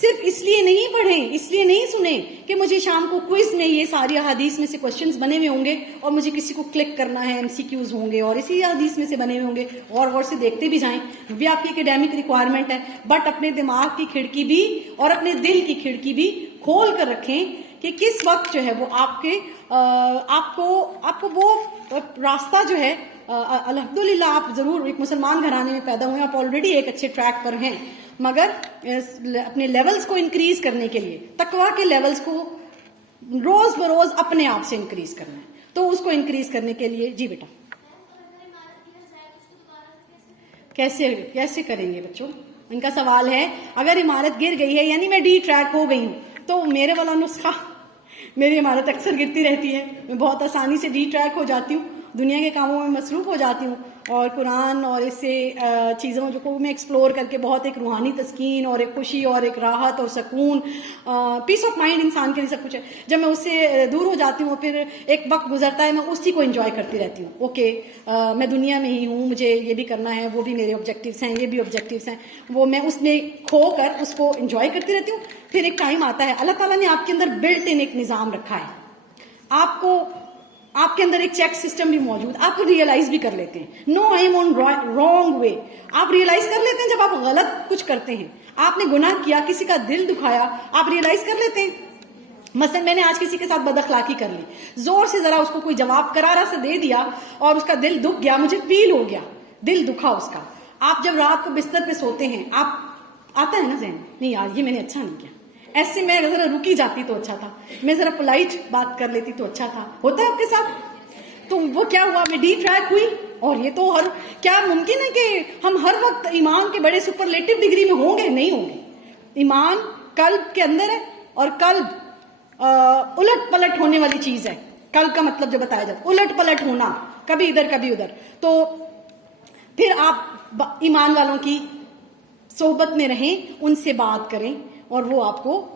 صرف اس لیے نہیں پڑھیں، اس لیے نہیں سنیں کہ مجھے شام کو کوئز میں یہ ساری احادیث میں سے کوسچنز بنے ہوئے ہوں گے اور مجھے کسی کو کلک کرنا ہے، MCQs ہوں گے اور اسی احادیث میں سے بنے ہوئے ہوں گے، غور سے دیکھتے بھی جائیں، بھی آپ کی اکیڈیمک ریکوائرمنٹ ہے، بٹ اپنے دماغ کی کھڑکی بھی اور اپنے دل کی کھڑکی بھی کھول کر رکھیں کہ کس وقت جو ہے وہ آپ کو وہ راستہ جو ہے، الحمدللہ آپ ضرور ایک مسلمان گھرانے میں پیدا ہوئے، آپ آلریڈی ایک اچھے ٹریک پر ہیں، مگر اپنے لیولز کو انکریز کرنے کے لیے، تقویٰ کے لیولز کو روز بروز اپنے آپ سے انکریز کرنا ہے۔ تو اس کو انکریز کرنے کے لیے جی بیٹا کیسے کریں گے بچوں؟ ان کا سوال ہے اگر عمارت گر گئی ہے، یعنی میں ڈی ٹریک ہو گئی ہوں، تو میرے والا نسخہ، میری عمارت اکثر گرتی رہتی ہے، میں بہت آسانی سے ڈی ٹریک ہو جاتی ہوں، دنیا کے کاموں میں مصروف ہو جاتی ہوں، اور قرآن اور اس سے چیزوں کو میں ایکسپلور کر کے بہت ایک روحانی تسکین اور ایک خوشی اور ایک راحت اور سکون، پیس آف مائنڈ انسان کے لیے سب کچھ ہے۔ جب میں اس سے دور ہو جاتی ہوں، پھر ایک وقت گزرتا ہے، میں اسی کو انجوائے کرتی رہتی ہوں، اوکے میں دنیا میں ہی ہوں، مجھے یہ بھی کرنا ہے، وہ بھی میرے آبجیکٹیوز ہیں، یہ بھی آبجیکٹیوز ہیں، وہ میں اس میں کھو کر اس کو انجوائے کرتی رہتی ہوں۔ پھر ایک ٹائم آتا ہے، اللہ تعالیٰ نے آپ کے اندر بلٹ ان ایک نظام رکھا ہے، آپ کے اندر ایک چیک سسٹم بھی موجود، آپ ریئلائز بھی کر لیتے ہیں، نو I am on wrong way, آپ ریئلائز کر لیتے ہیں جب آپ غلط کچھ کرتے ہیں، آپ نے گناہ کیا، کسی کا دل دکھایا، آپ ریئلائز کر لیتے ہیں۔ مثلا میں نے آج کسی کے ساتھ بد اخلاقی کر لی، زور سے ذرا اس کو کوئی جواب کرارا سے دے دیا اور اس کا دل دکھ گیا، مجھے فیل ہو گیا، دل دکھا اس کا، آپ جب رات کو بستر پہ سوتے ہیں، آپ آتا ہے نا ذہن نہیں یار یہ میں نے اچھا نہیں کیا، ایسے میں ذرا رکی جاتی تو اچھا تھا، میں ذرا پولائٹ بات کر لیتی تو اچھا تھا، ہوتا ہے آپ کے ساتھ؟ تو وہ کیا ہوا، میں ڈی ٹریک ہوئی. اور یہ تو کیا ممکن ہے کہ ہم ہر وقت ایمان کے بڑے سپرلیٹو ڈگری میں ہوں گے؟ نہیں ہوں گے. ایمان قلب کے اندر ہے، اور قلب الٹ پلٹ ہونے والی چیز ہے. قلب کا مطلب جو بتایا جاتا ہے الٹ پلٹ ہونا، کبھی ادھر کبھی ادھر. تو پھر آپ ایمان والوں کی صحبت میں رہیں، ان سے بات کریں، اور وہ آپ کو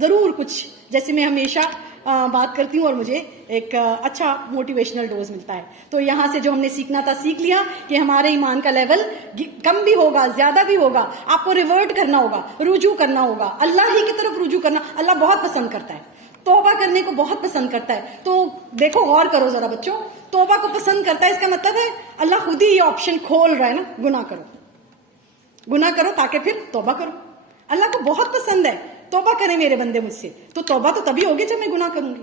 ضرور کچھ، جیسے میں ہمیشہ بات کرتی ہوں اور مجھے ایک اچھا موٹیویشنل ڈوز ملتا ہے. تو یہاں سے جو ہم نے سیکھنا تھا سیکھ لیا کہ ہمارے ایمان کا لیول کم بھی ہوگا زیادہ بھی ہوگا، آپ کو ریورٹ کرنا ہوگا، رجوع کرنا ہوگا، اللہ ہی کی طرف رجوع کرنا اللہ بہت پسند کرتا ہے، توبہ کرنے کو بہت پسند کرتا ہے. تو دیکھو غور کرو ذرا بچوں، توبہ کو پسند کرتا ہے اس کا مطلب ہے اللہ خود ہی یہ آپشن کھول رہا ہے نا، گناہ کرو تاکہ پھر توبہ کرو. اللہ کو بہت پسند ہے توبہ کریں میرے بندے مجھ سے. تو توبہ تو تبھی ہوگی جب میں گناہ کروں گی.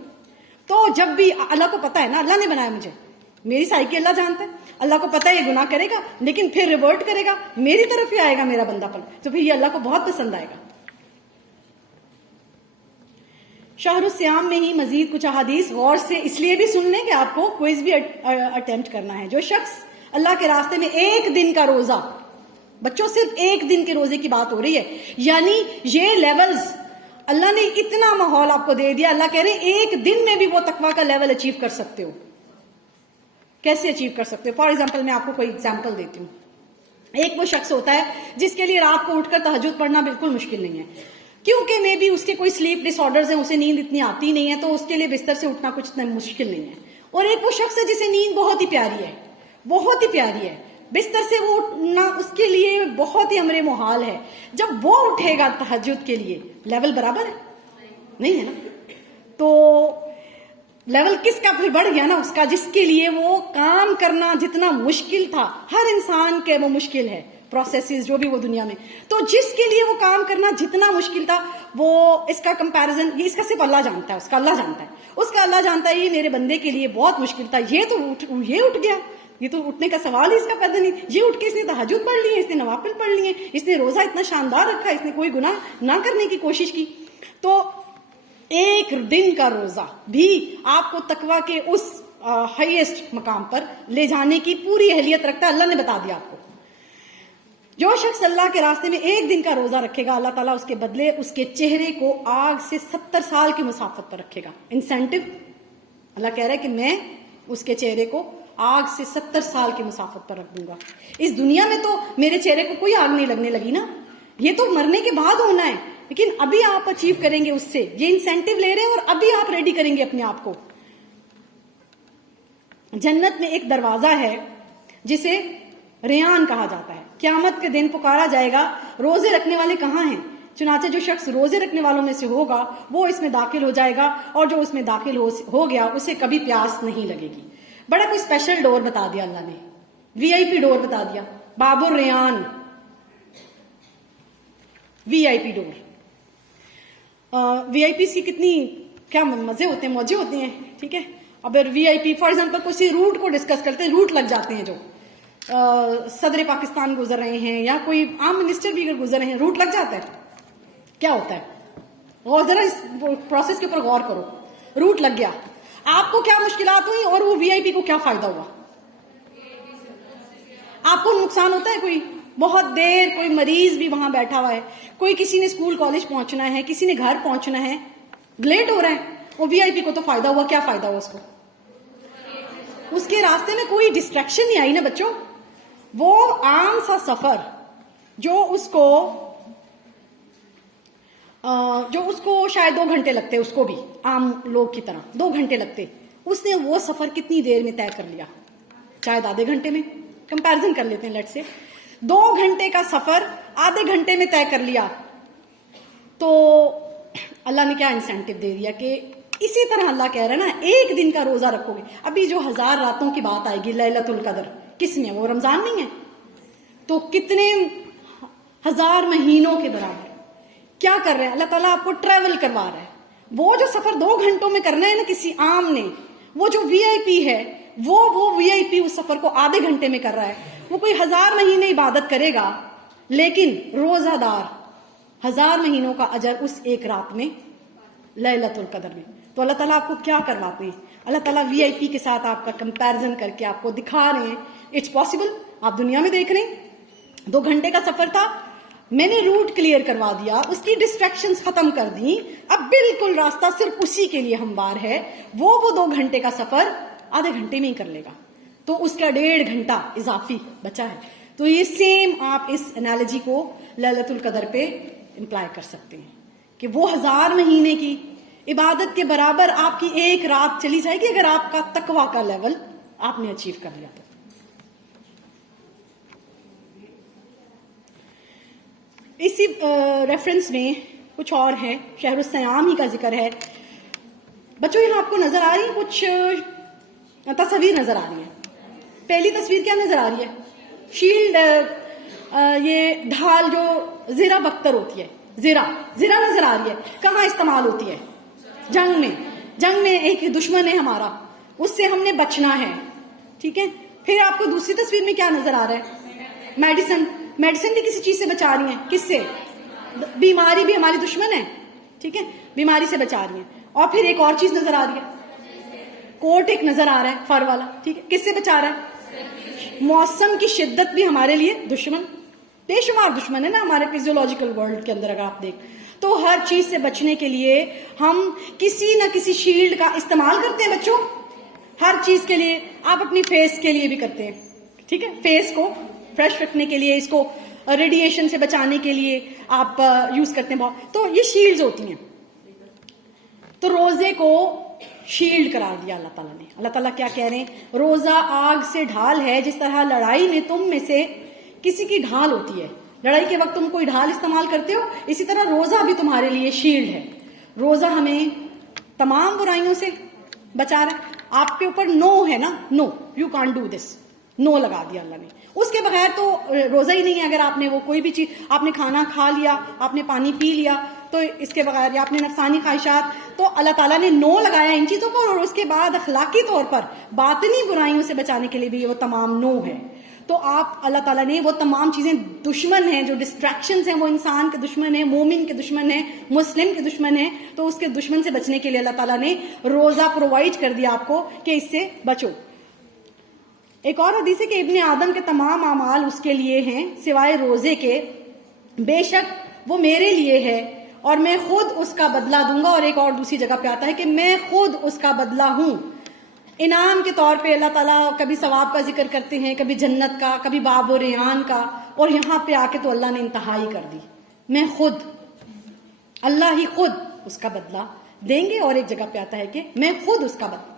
تو جب بھی اللہ کو پتا ہے نا، اللہ نے بنایا مجھے، میری سائیکی اللہ جانتا ہے، اللہ کو پتا ہے یہ گناہ کرے گا لیکن پھر ریورٹ کرے گا، میری طرف ہی آئے گا میرا بندہ پن، تو پھر یہ اللہ کو بہت پسند آئے گا. شہر الصیام میں ہی مزید کچھ احادیث غور سے اس لیے بھی سن لیں کہ آپ کو کوئز بھی اٹیمپٹ کرنا ہے. جو شخص اللہ کے راستے میں ایک دن کا روزہ، بچوں صرف ایک دن کے روزے کی بات ہو رہی ہے، یعنی یہ لیولز اللہ نے اتنا ماحول آپ کو دے دیا. اللہ کہہ رہے ہیں ایک دن میں بھی وہ تقویٰ کا لیول اچیو کر سکتے ہو. کیسے اچیو کر سکتے ہو؟ فار ایگزامپل میں آپ کو کوئی ایگزامپل دیتی ہوں. ایک وہ شخص ہوتا ہے جس کے لیے رات کو اٹھ کر تہجد پڑھنا بالکل مشکل نہیں ہے، کیونکہ میں بھی اس کے کوئی سلیپ ڈس آرڈرز ہیں، اسے نیند اتنی آتی نہیں ہے، تو اس کے لیے بستر سے اٹھنا کچھ اتنا مشکل نہیں ہے. اور ایک وہ شخص ہے جسے نیند بہت ہی پیاری ہے، بہت ہی پیاری ہے، بستر سے وہ اٹھنا اس کے لیے بہت ہی امر محال ہے. جب وہ اٹھے گا تہجد کے لیے، لیول برابر ہے؟ نہیں ہے نا. تو لیول کس کا پھر بڑھ گیا نا، اس کا جس کے لیے وہ کام کرنا جتنا مشکل تھا، ہر انسان کے وہ مشکل ہے پروسیسز جو بھی وہ دنیا میں، تو جس کے لیے وہ کام کرنا جتنا مشکل تھا، وہ اس کا کمپیریزن، یہ اس کا صرف اللہ جانتا ہے، اس کا اللہ جانتا ہے، اس کا اللہ جانتا ہے یہ میرے بندے کے لیے بہت مشکل تھا، یہ تو یہ اٹھ گیا، یہ تو اٹھنے کا سوال ہی اس کا پیدا نہیں. یہ اٹھ کے اس نے تہجد پڑھ لی ہے، اس نے نوافل پڑھ لیے، اس نے روزہ اتنا شاندار رکھا، اس نے کوئی گناہ نہ کرنے کی کوشش کی. تو ایک دن کا روزہ بھی آپ کو تقویٰ کے اس ہائیسٹ مقام پر لے جانے کی پوری اہلیت رکھتا ہے. اللہ نے بتا دیا آپ کو. جو شخص اللہ کے راستے میں ایک دن کا روزہ رکھے گا، اللہ تعالیٰ اس کے بدلے اس کے چہرے کو آگ سے 70 سال کی مسافت پر رکھے گا. انسینٹو اللہ کہہ رہا ہے کہ میں اس کے چہرے کو آگ سے 70 سال کی مسافت پر رکھ دوں گا. اس دنیا میں تو میرے چہرے کو کوئی آگ نہیں لگنے لگی نا، یہ تو مرنے کے بعد ہونا ہے، لیکن ابھی آپ اچیو کریں گے، اس سے یہ انسینٹو لے رہے ہیں اور ابھی آپ ریڈی کریں گے اپنے آپ کو. جنت میں ایک دروازہ ہے جسے ریان کہا جاتا ہے. قیامت کے دن پکارا جائے گا روزے رکھنے والے کہاں ہیں؟ چنانچہ جو شخص روزے رکھنے والوں میں سے ہوگا وہ اس میں داخل ہو جائے گا، اور جو اس میں داخل ہو گیا اسے کبھی پیاس نہیں لگے گی. بڑا کوئی اسپیشل ڈور بتا دیا اللہ نے، وی آئی پی ڈور بتا دیا، باب الریان، وی آئی پی ڈور. وی آئی پیز کی کتنی کیا مزے ہوتے ہیں، موجے ہوتے ہیں. ٹھیک ہے، اگر وی آئی پی فار ایگزامپل کسی روٹ کو ڈسکس کرتے ہیں، روٹ لگ جاتے ہیں، جو صدر پاکستان گزر رہے ہیں یا کوئی عام منسٹر بھی اگر گزر رہے ہیں، روٹ لگ جاتا ہے. کیا ہوتا ہے؟ غور ذرا اس پروسیس کے اوپر غور کرو. روٹ لگ گیا، آپ کو کیا مشکلات ہوئی اور وہ وی آئی پی کو کیا فائدہ ہوا؟ آپ کو نقصان ہوتا ہے؟ کوئی بہت دیر، کوئی مریض بھی وہاں بیٹھا ہوا ہے، کوئی کسی نے اسکول کالج پہنچنا ہے، کسی نے گھر پہنچنا ہے، لیٹ ہو رہا ہے، وہ وی آئی پی کو تو فائدہ ہوا. کیا فائدہ ہوا اس کو؟ اس کے راستے میں کوئی ڈسٹریکشن نہیں آئی نا بچوں. وہ عام سا سفر جو اس کو شاید 2 گھنٹے لگتے، اس کو بھی عام لوگ کی طرح 2 گھنٹے لگتے، اس نے وہ سفر کتنی دیر میں طے کر لیا؟ شاید آدھے گھنٹے میں. کمپیرزن کر لیتے ہیں لیٹ سے 2 گھنٹے کا سفر آدھے گھنٹے میں طے کر لیا. تو اللہ نے کیا انسینٹو دے دیا کہ اسی طرح اللہ کہہ رہا ہے نا ایک دن کا روزہ رکھو گے. ابھی جو 1000 راتوں کی بات آئے گی لیلۃ القدر، کس میں؟ وہ رمضان نہیں ہے، تو کتنے 1000 مہینوں کے برابر. کیا کر رہے ہیں؟ اللہ تعالیٰ آپ کو ٹریول کروا رہا ہے. وہ جو سفر 2 گھنٹوں میں کرنا ہے نا کسی عام نے، وہ جو وی آئی پی ہے وہ وی آئی پی اس سفر کو آدھے گھنٹے میں کر رہا ہے. وہ کوئی 1000 مہینے عبادت کرے گا لیکن روزہ دار 1000 مہینوں کا اجر اس ایک رات میں لیلۃ القدر میں. تو اللہ تعالیٰ آپ کو کیا کرواتے ہیں؟ اللہ تعالیٰ VIP کے ساتھ آپ کا کمپیرزن کر کے آپ کو دکھا رہے ہیں اٹس پاسبل. آپ دنیا میں دیکھ رہے ہیں 2 گھنٹے کا سفر تھا, میں نے روٹ کلیئر کروا دیا, اس کی ڈسٹریکشنز ختم کر دی, اب بالکل راستہ صرف اسی کے لیے ہموار ہے. وہ 2 گھنٹے کا سفر آدھے گھنٹے میں ہی کر لے گا, تو اس کا 1.5 گھنٹہ اضافی بچا ہے. تو یہ سیم آپ اس انالوجی کو لیلۃ القدر پہ امپلائی کر سکتے ہیں کہ وہ 1000 مہینے کی عبادت کے برابر آپ کی ایک رات چلی جائے گی اگر آپ کا تقویٰ کا لیول آپ نے اچیو کر لیا تو. اسی ریفرنس میں کچھ اور ہے, شہر الصیام ہی کا ذکر ہے. بچوں یہاں آپ کو نظر آ رہی کچھ تصویر نظر آ رہی ہے. پہلی تصویر کیا نظر آ رہی ہے؟ شیلڈ, یہ ڈھال جو زرہ بختر ہوتی ہے, زرہ نظر آ رہی ہے. کہاں استعمال ہوتی ہے؟ جنگ میں. جنگ میں ایک دشمن ہے ہمارا, اس سے ہم نے بچنا ہے, ٹھیک ہے. پھر آپ کو دوسری تصویر میں کیا نظر آ رہا ہے؟ میڈیسن بھی کسی چیز سے بچا رہی ہیں. کس سے؟ بیماری بھی ہماری دشمن ہے, ٹھیک ہے, بیماری سے بچا رہی ہیں. اور پھر ایک اور چیز نظر آ رہی ہے, کوٹ ایک نظر آ رہا ہے فر والا, ٹھیک ہے, کس سے بچا رہا ہے؟ موسم کی شدت بھی ہمارے لیے دشمن, بے شمار دشمن ہے نا ہمارے فزیولوجیکل ورلڈ کے اندر. اگر آپ دیکھ تو ہر چیز سے بچنے کے لیے ہم کسی نہ کسی شیلڈ کا استعمال کرتے ہیں بچوں. ہر چیز کے لیے, آپ اپنی فیس کے لیے بھی کرتے ہیں, ٹھیک ہے, فیس کو فریش رکھنے کے لیے, اس کو ریڈیشن سے بچانے کے لیے آپ یوز کرتے ہیں بہت. تو یہ شیلڈز ہوتی ہیں. تو روزے کو شیلڈ قرار دیا اللہ تعالیٰ نے. اللہ تعالیٰ کیا کہہ رہے ہیں؟ روزہ آگ سے ڈھال ہے, جس طرح لڑائی میں تم میں سے کسی کی ڈھال ہوتی ہے, لڑائی کے وقت تم کوئی ڈھال استعمال کرتے ہو, اسی طرح روزہ بھی تمہارے لیے شیلڈ ہے. روزہ ہمیں تمام برائیوں سے بچا رہا ہے. آپ کے اوپر نو ہے نا, نو یو کانٹ ڈو دس, نو لگا دیا اللہ نے. اس کے بغیر تو روزہ ہی نہیں ہے. اگر آپ نے وہ کوئی بھی چیز, آپ نے کھانا کھا لیا, آپ نے پانی پی لیا, تو اس کے بغیر, یا آپ نے نفسانی خواہشات, تو اللہ تعالیٰ نے نو لگایا ان چیزوں پر. اور اس کے بعد اخلاقی طور پر باطنی برائیوں سے بچانے کے لیے بھی وہ تمام نو ہے. تو آپ, اللہ تعالیٰ نے وہ تمام چیزیں دشمن ہیں, جو ڈسٹریکشنز ہیں وہ انسان کے دشمن ہیں, مومن کے دشمن ہیں, مسلم کے دشمن ہیں. تو اس کے دشمن سے بچنے کے لیے اللہ تعالیٰ نے روزہ پرووائڈ کر دیا آپ کو کہ اس سے بچو. ایک اور حدیث ہے کہ ابن آدم کے تمام اعمال اس کے لیے ہیں سوائے روزے کے, بے شک وہ میرے لیے ہے اور میں خود اس کا بدلہ دوں گا. اور ایک اور دوسری جگہ پہ آتا ہے کہ میں خود اس کا بدلہ ہوں. انعام کے طور پہ اللہ تعالیٰ کبھی ثواب کا ذکر کرتے ہیں, کبھی جنت کا, کبھی باب و ریان کا, اور یہاں پہ آ کے تو اللہ نے انتہائی کر دی, میں خود, اللہ ہی خود اس کا بدلہ دیں گے. اور ایک جگہ پہ آتا ہے کہ میں خود اس کا بدلہ.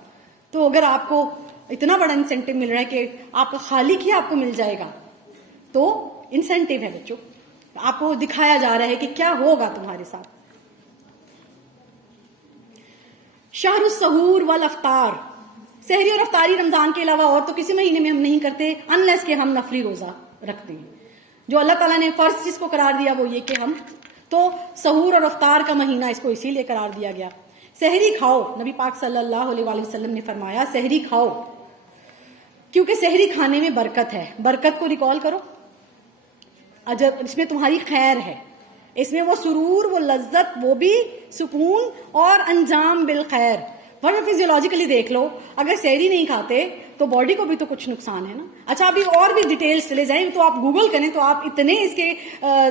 تو اگر آپ کو اتنا بڑا انسینٹیو مل رہا ہے کہ آپ کا خالق ہی آپ کو مل جائے گا, تو انسینٹیو ہے بچوں, آپ کو دکھایا جا رہا ہے کہ کیا ہوگا تمہارے ساتھ. شہر السحور والافطار, سحری اور افطاری رمضان کے علاوہ اور تو کسی مہینے میں ہم نہیں کرتے انلیس کہ ہم نفلی روزہ رکھتے ہیں. جو اللہ تعالیٰ نے فرض جس کو قرار دیا وہ یہ کہ ہم, تو سحور اور افطار کا مہینہ اس کو اسی لیے قرار دیا گیا. سحری کھاؤ, نبی پاک صلی اللہ علیہ وآلہ وسلم نے فرمایا سحری کھاؤ, کیونکہ سحری کھانے میں برکت ہے. برکت کو ریکال کرو, اجر اس میں تمہاری خیر ہے, اس میں وہ سرور, وہ لذت, وہ بھی سکون, اور انجام بالخیر. ورنہ فزیولوجیکلی دیکھ لو, اگر سحری نہیں کھاتے تو باڈی کو بھی تو کچھ نقصان ہے نا. اچھا ابھی اور بھی ڈیٹیلز چلے جائیں تو آپ گوگل کریں تو آپ اتنے اس کے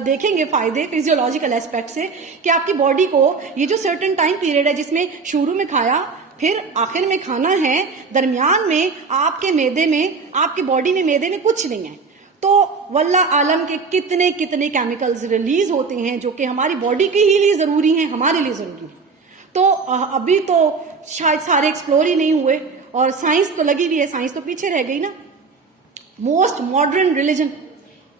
دیکھیں گے فائدے فزیولوجیکل ایسپیکٹ سے, کہ آپ کی باڈی کو یہ جو سرٹن ٹائم پیریڈ ہے جس میں شروع میں کھایا پھر آخر میں کھانا ہے, درمیان میں آپ کے معدے میں, آپ کی باڈی میں, معدے میں کچھ نہیں ہے, تو واللہ عالم کے کتنے کتنے کیمیکلز ریلیز ہوتے ہیں جو کہ ہماری باڈی کے ہی لیے ضروری ہیں, ہمارے لیے ضروری ہیں. تو ابھی تو شاید سارے ایکسپلور ہی نہیں ہوئے, اور سائنس تو لگی ہوئی ہے, سائنس تو پیچھے رہ گئی نا. موسٹ ماڈرن ریلیجن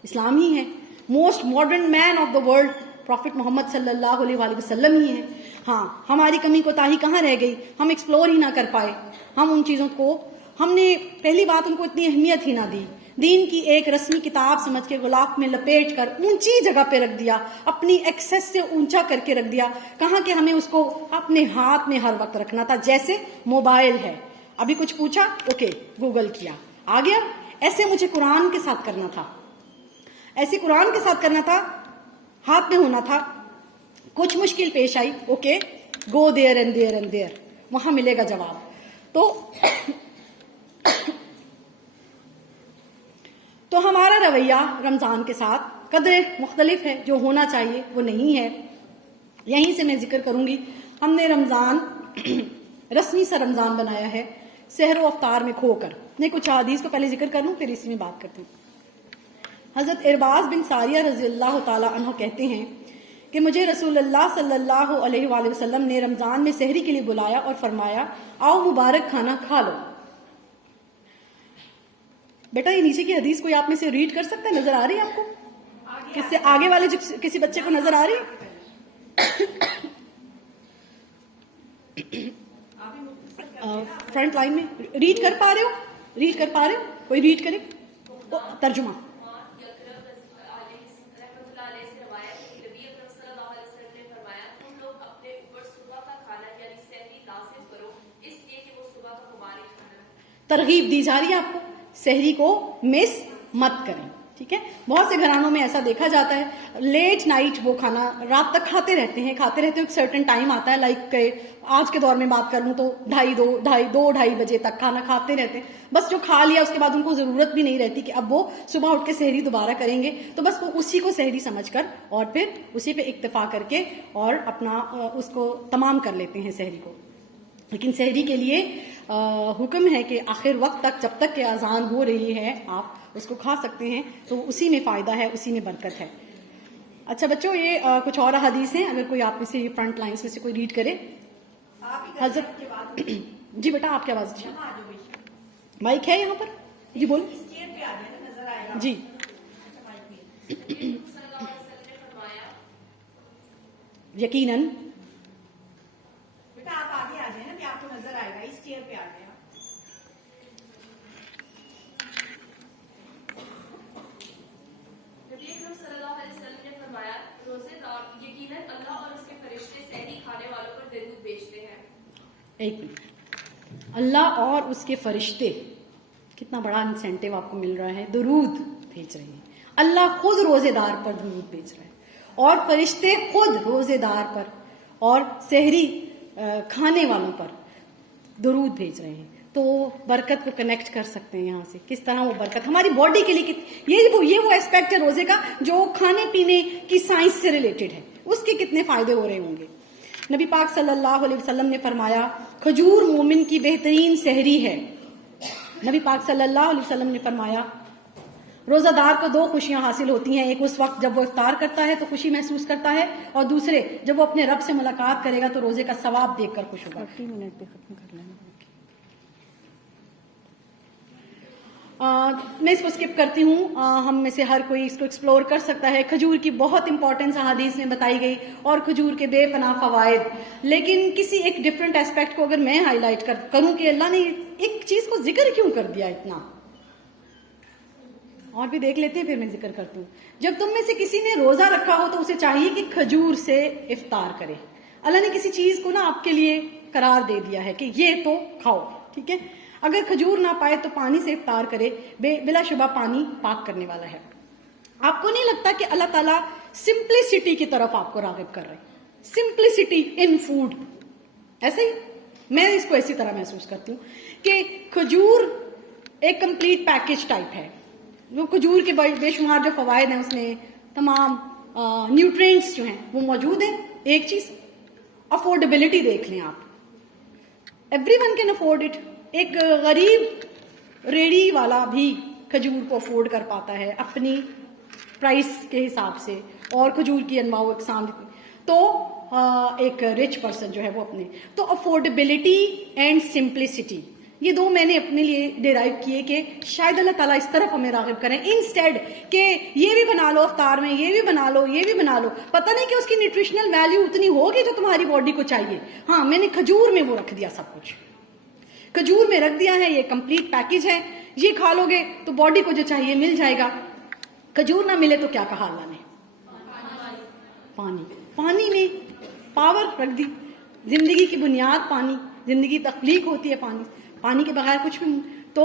اسلام ہی ہے, most modern man of the world prophet Muhammad صلی اللہ علیہ وآلہ وسلم ہی ہے. ہاں ہماری کمی کوتاہی کہاں رہ گئی, ہم ایکسپلور ہی نہ کر پائے, ہم ان چیزوں کو, ہم نے پہلی بات ان کو اتنی اہمیت ہی نہ دی, دین کی ایک رسمی کتاب سمجھ کے غلاف میں لپیٹ کر اونچی جگہ پہ رکھ دیا, اپنی ایکسس سے اونچا کر کے رکھ دیا. کہاں کہ ہمیں اس کو اپنے ہاتھ میں ہر وقت رکھنا تھا, جیسے موبائل ہے, ابھی کچھ پوچھا اوکے گوگل کیا, آ گیا, ایسے مجھے قرآن کے ساتھ کرنا تھا، ایسے قرآن کے ساتھ کرنا تھا، ہاتھ میں ہونا تھا. کچھ مشکل پیش آئی، okay go there and there and there, وہاں ملے گا جواب. تو ہمارا رویہ رمضان کے ساتھ قدرے مختلف ہے، جو ہونا چاہیے وہ نہیں ہے. یہیں سے میں ذکر کروں گی، ہم نے رمضان رسمی سا رمضان بنایا ہے سحر و افطار میں کھو کر. میں کچھ حدیث کو پہلے ذکر کر لوں پھر اسی میں بات کرتی ہوں. حضرت ارباز بن ساریہ رضی اللہ تعالی عنہ کہتے ہیں کہ مجھے رسول اللہ صلی اللہ علیہ وآلہ وسلم نے رمضان میں سحری کے لیے بلایا اور فرمایا آؤ مبارک کھانا کھا لو. بیٹا یہ نیچے کی حدیث کوئی آپ میں سے ریڈ کر سکتا ہے؟ نظر آ رہی ہے آپ کو؟ کس سے آگے والے کسی بچے کو نظر آ رہی ہے؟ فرنٹ لائن میں ریڈ کر پا رہے ہو؟ ریڈ کر پا رہے ہو؟ کوئی ریڈ کرے ترجمہ. ترغیب دی جا رہی ہے آپ کو، سحری کو مس مت کریں. ٹھیک ہے، بہت سے گھرانوں میں ایسا دیکھا جاتا ہے لیٹ نائٹ وہ کھانا رات تک کھاتے رہتے ہیں ایک سرٹن ٹائم آتا ہے، لائک آج کے دور میں بات کر لوں تو ڈھائی بجے تک کھانا کھاتے رہتے ہیں. بس جو کھا لیا اس کے بعد ان کو ضرورت بھی نہیں رہتی کہ اب وہ صبح اٹھ کے سحری دوبارہ کریں گے، تو بس وہ اسی کو سحری سمجھ کر اور پھر اسی پہ اکتفا کر کے اور اپنا اس کو تمام کر لیتے ہیں سحری کو. لیکن سحری کے لیے حکم ہے کہ آخر وقت تک جب تک کہ اذان ہو رہی ہے آپ اس کو کھا سکتے ہیں، تو اسی میں فائدہ ہے، اسی میں برکت ہے. اچھا بچوں، یہ کچھ اور حدیث ہیں، اگر کوئی آپ میں سے فرنٹ لائنز میں سے کوئی ریڈ کرے. حضرت جی بیٹا آپ کی آواز اچھی مائک ہے یہاں پر؟ جی بول. جی یقیناً آپ آگے آ جائیں نا کہ آپ کو نظر آئے گا، اس چیئر پہ آ جائیں. نبی اکرم صلی اللہ علیہ وسلم نے فرمایا روزے دار یقیناً اللہ اور اس کے فرشتے سحری کھانے والوں پر درود بھیجتے ہیں. ایک منٹ، اللہ اور اس کے فرشتے، کتنا بڑا انسینٹیو آپ کو مل رہا ہے، درود بھیج رہے ہیں. اللہ خود روزے دار پر درود بھیج رہے ہیں اور فرشتے خود روزے دار پر اور سحری کھانے والوں پر درود بھیج رہے ہیں. تو برکت کو کنیکٹ کر سکتے ہیں یہاں سے، کس طرح وہ برکت ہماری باڈی کے لیے یہ وہ ایسپیکٹ ہے روزے کا جو کھانے پینے کی سائنس سے ریلیٹڈ ہے، اس کے کتنے فائدے ہو رہے ہوں گے. نبی پاک صلی اللہ علیہ وسلم نے فرمایا کھجور مومن کی بہترین سحری ہے. نبی پاک صلی اللہ علیہ وسلم نے فرمایا روزہ دار کو 2 خوشیاں حاصل ہوتی ہیں، ایک اس وقت جب وہ افطار کرتا ہے تو خوشی محسوس کرتا ہے، اور دوسرے جب وہ اپنے رب سے ملاقات کرے گا تو روزے کا ثواب دیکھ کر خوش ہوگا. 30 منٹ پہ ختم کر لینا. میں اس کو اسکپ کرتی ہوں، ہم میں سے ہر کوئی اس کو ایکسپلور کر سکتا ہے. کھجور کی بہت امپورٹنس احادیث میں بتائی گئی اور کھجور کے بے پناہ فوائد، لیکن کسی ایک ڈفرینٹ اسپیکٹ کو اگر میں ہائی لائٹ کروں کہ اللہ نے ایک چیز کو ذکر کیوں کر دیا اتنا، اور بھی دیکھ لیتے ہیں پھر میں ذکر کرتی ہوں. جب تم میں سے کسی نے روزہ رکھا ہو تو اسے چاہیے کہ کھجور سے افطار کرے. اللہ نے کسی چیز کو نا آپ کے لیے قرار دے دیا ہے کہ یہ تو کھاؤ، ٹھیک ہے. اگر کھجور نہ پائے تو پانی سے افطار کرے، بلا شبہ پانی پاک کرنے والا ہے. آپ کو نہیں لگتا کہ اللہ تعالیٰ سمپلسٹی کی طرف آپ کو راغب کر رہے ہیں؟ سمپلسٹی ان فوڈ، ایسے ہی میں اس کو اسی طرح محسوس کرتی ہوں کہ کھجور ایک کمپلیٹ پیکج ٹائپ ہے. وہ کھجور کے بے شمار جو فوائد ہیں اس میں تمام نیوٹرینٹس جو ہیں وہ موجود ہیں. ایک چیز افورڈیبلٹی دیکھ لیں آپ، every one can afford it. ایک غریب ریڑھی والا بھی کھجور کو افورڈ کر پاتا ہے اپنی پرائس کے حساب سے، اور کھجور کی انواع و اقسام. تو ایک رچ پرسن جو ہے وہ اپنے، تو افورڈیبلٹی اینڈ سمپلسٹی یہ 2 میں نے اپنے لیے ڈیرائیو کیے کہ شاید اللہ تعالیٰ اس طرف ہمیں راغب کریں، انسٹیڈ کہ یہ بھی بنا لو افطار میں، یہ بھی بنا لو، یہ بھی بنا لو. پتہ نہیں کہ اس کی نیوٹریشنل ویلیو اتنی ہوگی جو تمہاری باڈی کو چاہیے. ہاں میں نے کھجور میں وہ رکھ دیا، سب کچھ کھجور میں رکھ دیا ہے، یہ کمپلیٹ پیکج ہے. یہ کھا لو گے تو باڈی کو جو چاہیے مل جائے گا. کھجور نہ ملے تو کیا کہا اللہ نے؟ پانی میں پاور رکھ دی. زندگی کی بنیاد پانی، زندگی تخلیق ہوتی ہے پانی کے بغیر کچھ بھی. تو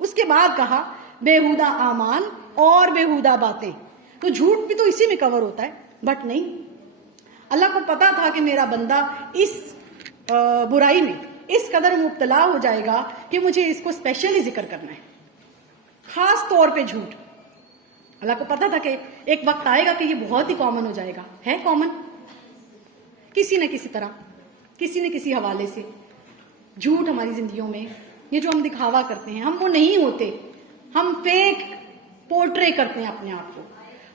اس کے بعد کہا بےہودہ اعمال اور بےہودہ باتیں. تو جھوٹ بھی تو اسی میں کور ہوتا ہے, بٹ نہیں, اللہ کو پتا تھا کہ میرا بندہ اس برائی میں اس قدر مبتلا ہو جائے گا کہ مجھے اس کو اسپیشلی ذکر کرنا ہے, خاص طور پہ جھوٹ. اللہ کو پتا تھا کہ ایک وقت آئے گا کہ یہ بہت ہی کامن ہو جائے گا. ہے کامن, کسی نہ کسی طرح, کسی نہ کسی حوالے سے جھوٹ ہماری زندگیوں میں. یہ جو ہم دکھاوا کرتے ہیں, ہم وہ نہیں ہوتے, ہم فیک پورٹرے کرتے ہیں اپنے آپ کو.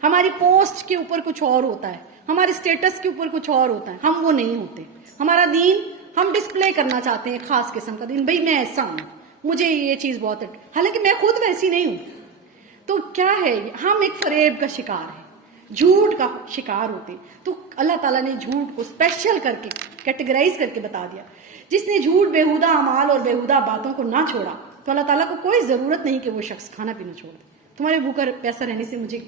ہماری پوسٹ کے اوپر کچھ اور ہوتا ہے, ہمارے اسٹیٹس کے اوپر کچھ اور ہوتا ہے, ہم وہ نہیں ہوتے. ہمارا دین ہم ڈسپلے کرنا چاہتے ہیں خاص قسم کا دین, بھئی میں ایسا ہوں, مجھے یہ چیز بہت ہے, حالانکہ میں خود ویسی نہیں ہوں. تو کیا ہے, ہم ایک فریب کا شکار ہیں, جھوٹ کا شکار ہوتے ہیں. تو اللہ تعالیٰ نے جھوٹ کو اسپیشل کر کے کیٹیگرائز کر کے بتا دیا. جس نے جھوٹ, بےہودہ اعمال اور بےہودہ باتوں کو نہ چھوڑا تو اللہ تعالیٰ کو کوئی ضرورت نہیں کہ وہ شخص کھانا پینا چھوڑ دے. تمہارے بھوکا پیسہ رہنے سے مجھے,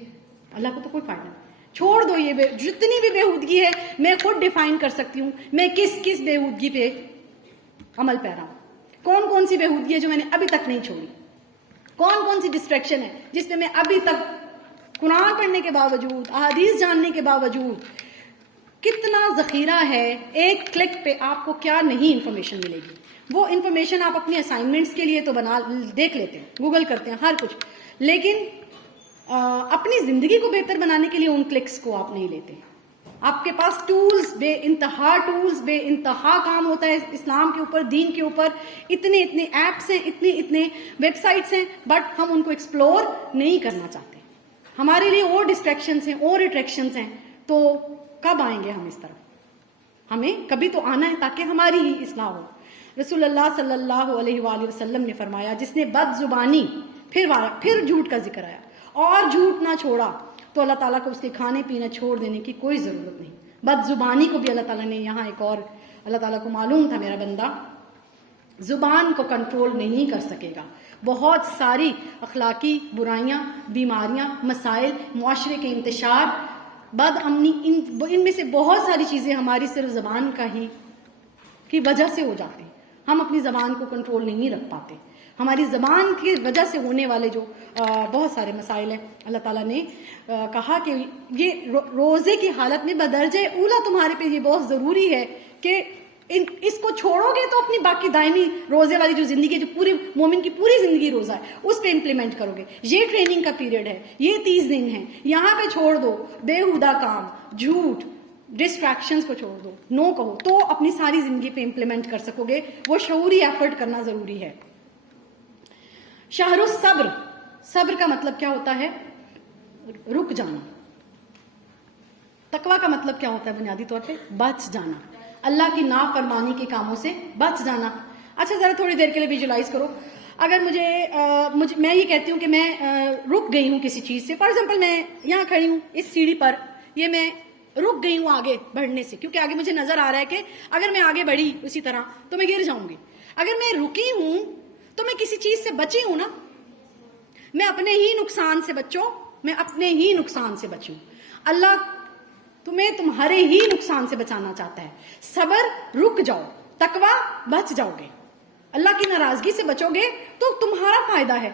اللہ کو تو کوئی فائدہ نہیں. چھوڑ دو یہ جتنی بھی بےہودگی ہے, میں خود ڈیفائن کر سکتی ہوں میں کس کس بےہودگی پہ عمل پیرا ہوں. کون کون سی بےہودگی ہے جو میں نے ابھی تک نہیں چھوڑی, کون کون سی ڈسٹریکشن ہے جس میں ابھی تک قرآن پڑھنے کے باوجود, احادیث جاننے کے باوجود, کتنا ذخیرہ ہے. ایک کلک پہ آپ کو کیا نہیں انفارمیشن ملے گی. وہ انفارمیشن آپ اپنی اسائنمنٹس کے لیے تو دیکھ لیتے ہیں, گوگل کرتے ہیں, ہر کچھ, لیکن اپنی زندگی کو بہتر بنانے کے لیے ان کلکس کو آپ نہیں لیتے. آپ کے پاس ٹولز, بے انتہا کام ہوتا ہے اسلام کے اوپر, دین کے اوپر. اتنے ایپس ہیں, اتنے ویب سائٹس ہیں, بٹ ہم ان کو ایکسپلور نہیں کرنا چاہتے. ہمارے لیے اور ڈسٹریکشنز ہیں, اور اٹریکشنز ہیں. تو کب آئیں گے ہم اس طرف؟ ہمیں کبھی تو آنا ہے تاکہ ہماری ہی اصلاح ہو. رسول اللہ صلی اللہ علیہ وآلہ وسلم نے فرمایا, جس نے بد زبانی, پھر جھوٹ کا ذکر آیا, اور جھوٹ نہ چھوڑا تو اللہ تعالیٰ کو اس کے کھانے پینا چھوڑ دینے کی کوئی ضرورت نہیں. بد زبانی کو بھی اللہ تعالیٰ نے یہاں ایک اور, اللہ تعالیٰ کو معلوم تھا میرا بندہ زبان کو کنٹرول نہیں کر سکے گا. بہت ساری اخلاقی برائیاں, بیماریاں, مسائل, معاشرے کے انتشار, بد امنی, ان میں سے بہت ساری چیزیں ہماری صرف زبان کی وجہ سے ہو جاتی ہیں. ہم اپنی زبان کو کنٹرول نہیں رکھ پاتے. ہماری زبان کی وجہ سے ہونے والے جو بہت سارے مسائل ہیں, اللہ تعالیٰ نے کہا کہ یہ روزے کی حالت میں بدرجہ اولا تمہارے پہ یہ بہت ضروری ہے کہ اس کو چھوڑو گے تو اپنی باقی دائمی روزے والی جو زندگی ہے, جو پوری مومن کی پوری زندگی روزہ ہے, اس پہ امپلیمنٹ کرو گے. یہ ٹریننگ کا پیریڈ ہے, یہ 30 دن ہے, یہاں پہ چھوڑ دو بےہودہ کام, جھوٹ, ڈسٹریکشنز کو چھوڑ دو, نو کہو, تو اپنی ساری زندگی پہ امپلیمنٹ کر سکو گے. وہ شعوری ایفرٹ کرنا ضروری ہے. شہر الصبر, صبر کا مطلب کیا ہوتا ہے؟ رک جانا. تقویٰ کا مطلب کیا ہوتا ہے بنیادی طور پہ؟ بچ جانا, اللہ کی نافرمانی کے کاموں سے بچ جانا. اچھا ذرا تھوڑی دیر کے لیے ویژولاز کرو, اگر میں یہ کہتی ہوں کہ میں رک گئی ہوں کسی چیز سے. فار ایگزامپل میں یہاں کھڑی ہوں اس سیڑھی پر, یہ میں رک گئی ہوں آگے بڑھنے سے, کیونکہ آگے مجھے نظر آ رہا ہے کہ اگر میں آگے بڑھی اسی طرح تو میں گر جاؤں گی. اگر میں رکی ہوں تو میں کسی چیز سے بچی ہوں نا, میں اپنے ہی نقصان سے بچوں. اللہ تمہیں تمہارے ہی نقصان سے بچانا چاہتا ہے. صبر, رک جاؤ. تقویٰ, بچ جاؤ گے. اللہ کی ناراضگی سے بچو گے تو تمہارا فائدہ ہے.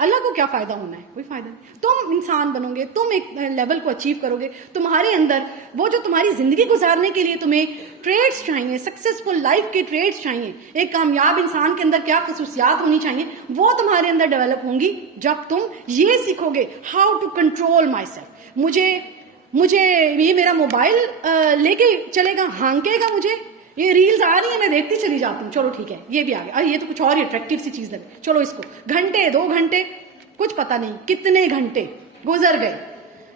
اللہ کو کیا فائدہ ہونا ہے؟ کوئی فائدہ نہیں. تم انسان بنو گے, تم ایک لیول کو اچیو کرو گے. تمہارے اندر وہ جو تمہاری زندگی گزارنے کے لیے تمہیں ٹریڈز چاہیے, سکسیسفل لائف کے ٹریڈز چاہیے, ایک کامیاب انسان کے اندر کیا خصوصیات ہونی چاہیے, وہ تمہارے اندر ڈیولپ ہوں گی جب تم یہ سیکھو گے how to control myself. مجھے یہ میرا موبائل لے کے چلے گا, ہانکے گا, مجھے یہ ریلز آ رہی ہیں میں دیکھتی چلی جاتی ہوں, چلو ٹھیک ہے یہ بھی آ گیا, یہ تو کچھ اور اٹریکٹیو سی چیز لگے, چلو اس کو, گھنٹے 2 گھنٹے کچھ پتہ نہیں کتنے گھنٹے گزر گئے.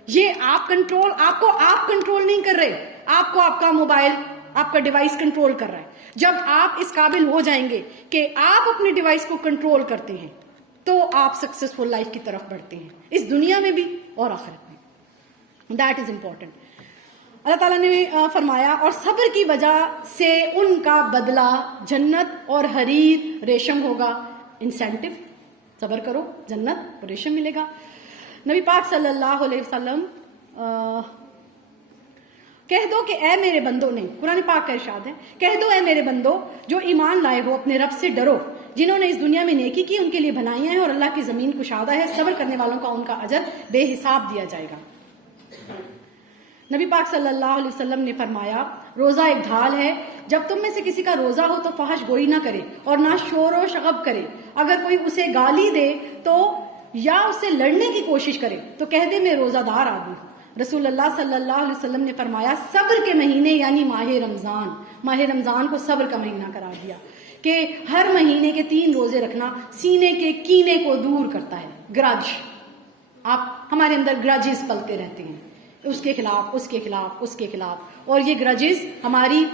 یہ آپ کنٹرول نہیں کر رہے, آپ کو آپ کا موبائل, آپ کا ڈیوائس کنٹرول کر رہا ہے. جب آپ اس قابل ہو جائیں گے کہ آپ اپنے ڈیوائس کو کنٹرول کرتے ہیں تو آپ سکسیسفل لائف کی طرف بڑھتے ہیں, اس دنیا میں بھی اور آخرت میں. That is important. اللہ تعالیٰ نے فرمایا, اور صبر کی وجہ سے ان کا بدلہ جنت اور حریر ریشم ہوگا. انسینٹو, صبر کرو, جنت اور ریشم ملے گا. نبی پاک صلی اللہ علیہ وسلم کہہ دو کہ اے میرے بندوں نے, قرآن پاک کا ارشاد ہے, کہہ دو اے میرے بندوں جو ایمان لائے ہو, اپنے رب سے ڈرو جنہوں نے اس دنیا میں نیکی کی ان کے لیے بھلائیاں ہیں اور اللہ کی زمین کشادہ ہے. صبر کرنے والوں کا ان کا اجر بے حساب دیا جائے گا. نبی پاک صلی اللہ علیہ وسلم نے فرمایا روزہ ایک ڈھال ہے. جب تم میں سے کسی کا روزہ ہو تو فحش گوئی نہ کرے اور نہ شور و شغب کرے. اگر کوئی اسے گالی دے تو یا اسے لڑنے کی کوشش کرے تو کہہ دے میں روزہ دار آدمی ہوں. رسول اللہ صلی اللہ علیہ وسلم نے فرمایا صبر کے مہینے یعنی ماہ رمضان کو صبر کا مہینہ قرار دیا کہ ہر مہینے کے 3 روزے رکھنا سینے کے کینے کو دور کرتا ہے. گرج، ہمارے اندر گرجز پلتے رہتے ہیں، اس کے خلاف اس کے خلاف اس کے خلاف، اور یہ گرجز ہماری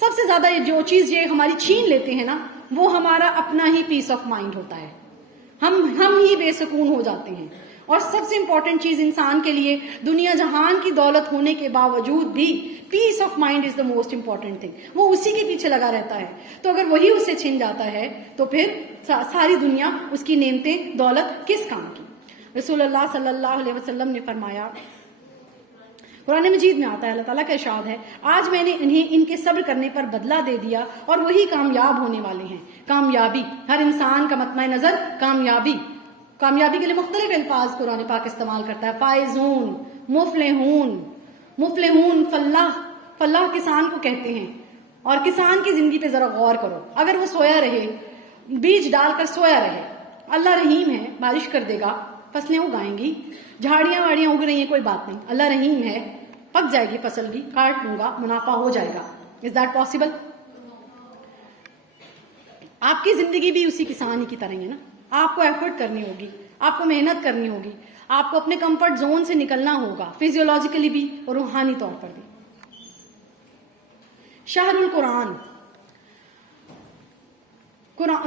سب سے زیادہ جو چیز یہ ہماری چھین لیتے ہیں نا وہ ہمارا اپنا ہی پیس آف مائنڈ ہوتا ہے. ہم ہی بے سکون ہو جاتے ہیں. اور سب سے امپورٹنٹ چیز انسان کے لیے دنیا جہان کی دولت ہونے کے باوجود بھی peace of mind is the most important thing. وہ اسی کے پیچھے لگا رہتا ہے. تو اگر وہی اسے چھن جاتا ہے تو پھر ساری دنیا اس کی نعمتیں دولت کس کام کی. رسول اللہ صلی اللہ علیہ وسلم نے فرمایا، قرآن مجید میں آتا ہے، اللہ تعالیٰ کا ارشاد ہے آج میں نے انہیں ان کے صبر کرنے پر بدلہ دے دیا اور وہی کامیاب ہونے والے ہیں. کامیابی، ہر انسان کا مطمع نظر کامیابی کے لیے مختلف الفاظ قرآن پاک استعمال کرتا ہے. فائزون، مفلحون، فلاح کسان کو کہتے ہیں. اور کسان کی زندگی پہ ذرا غور کرو. اگر وہ سویا رہے، بیج ڈال کر سویا رہے، اللہ رحیم ہے، بارش کر دے گا، فصلیں اگائیں گی، جھاڑیاں واڑیاں اگ رہی ہیں، کوئی بات نہیں، اللہ رحیم ہے، پک جائے گی فصل بھی، کاٹ لوں گا، منافع ہو جائے گا. Is that possible? آپ کی زندگی بھی اسی کسان ہی کی طرح ہے نا. آپ کو ایفرٹ کرنی ہوگی، آپ کو محنت کرنی ہوگی، آپ کو اپنے کمفرٹ زون سے نکلنا ہوگا، فزیولوجیکلی بھی اور روحانی طور پر بھی. شہر القرآن،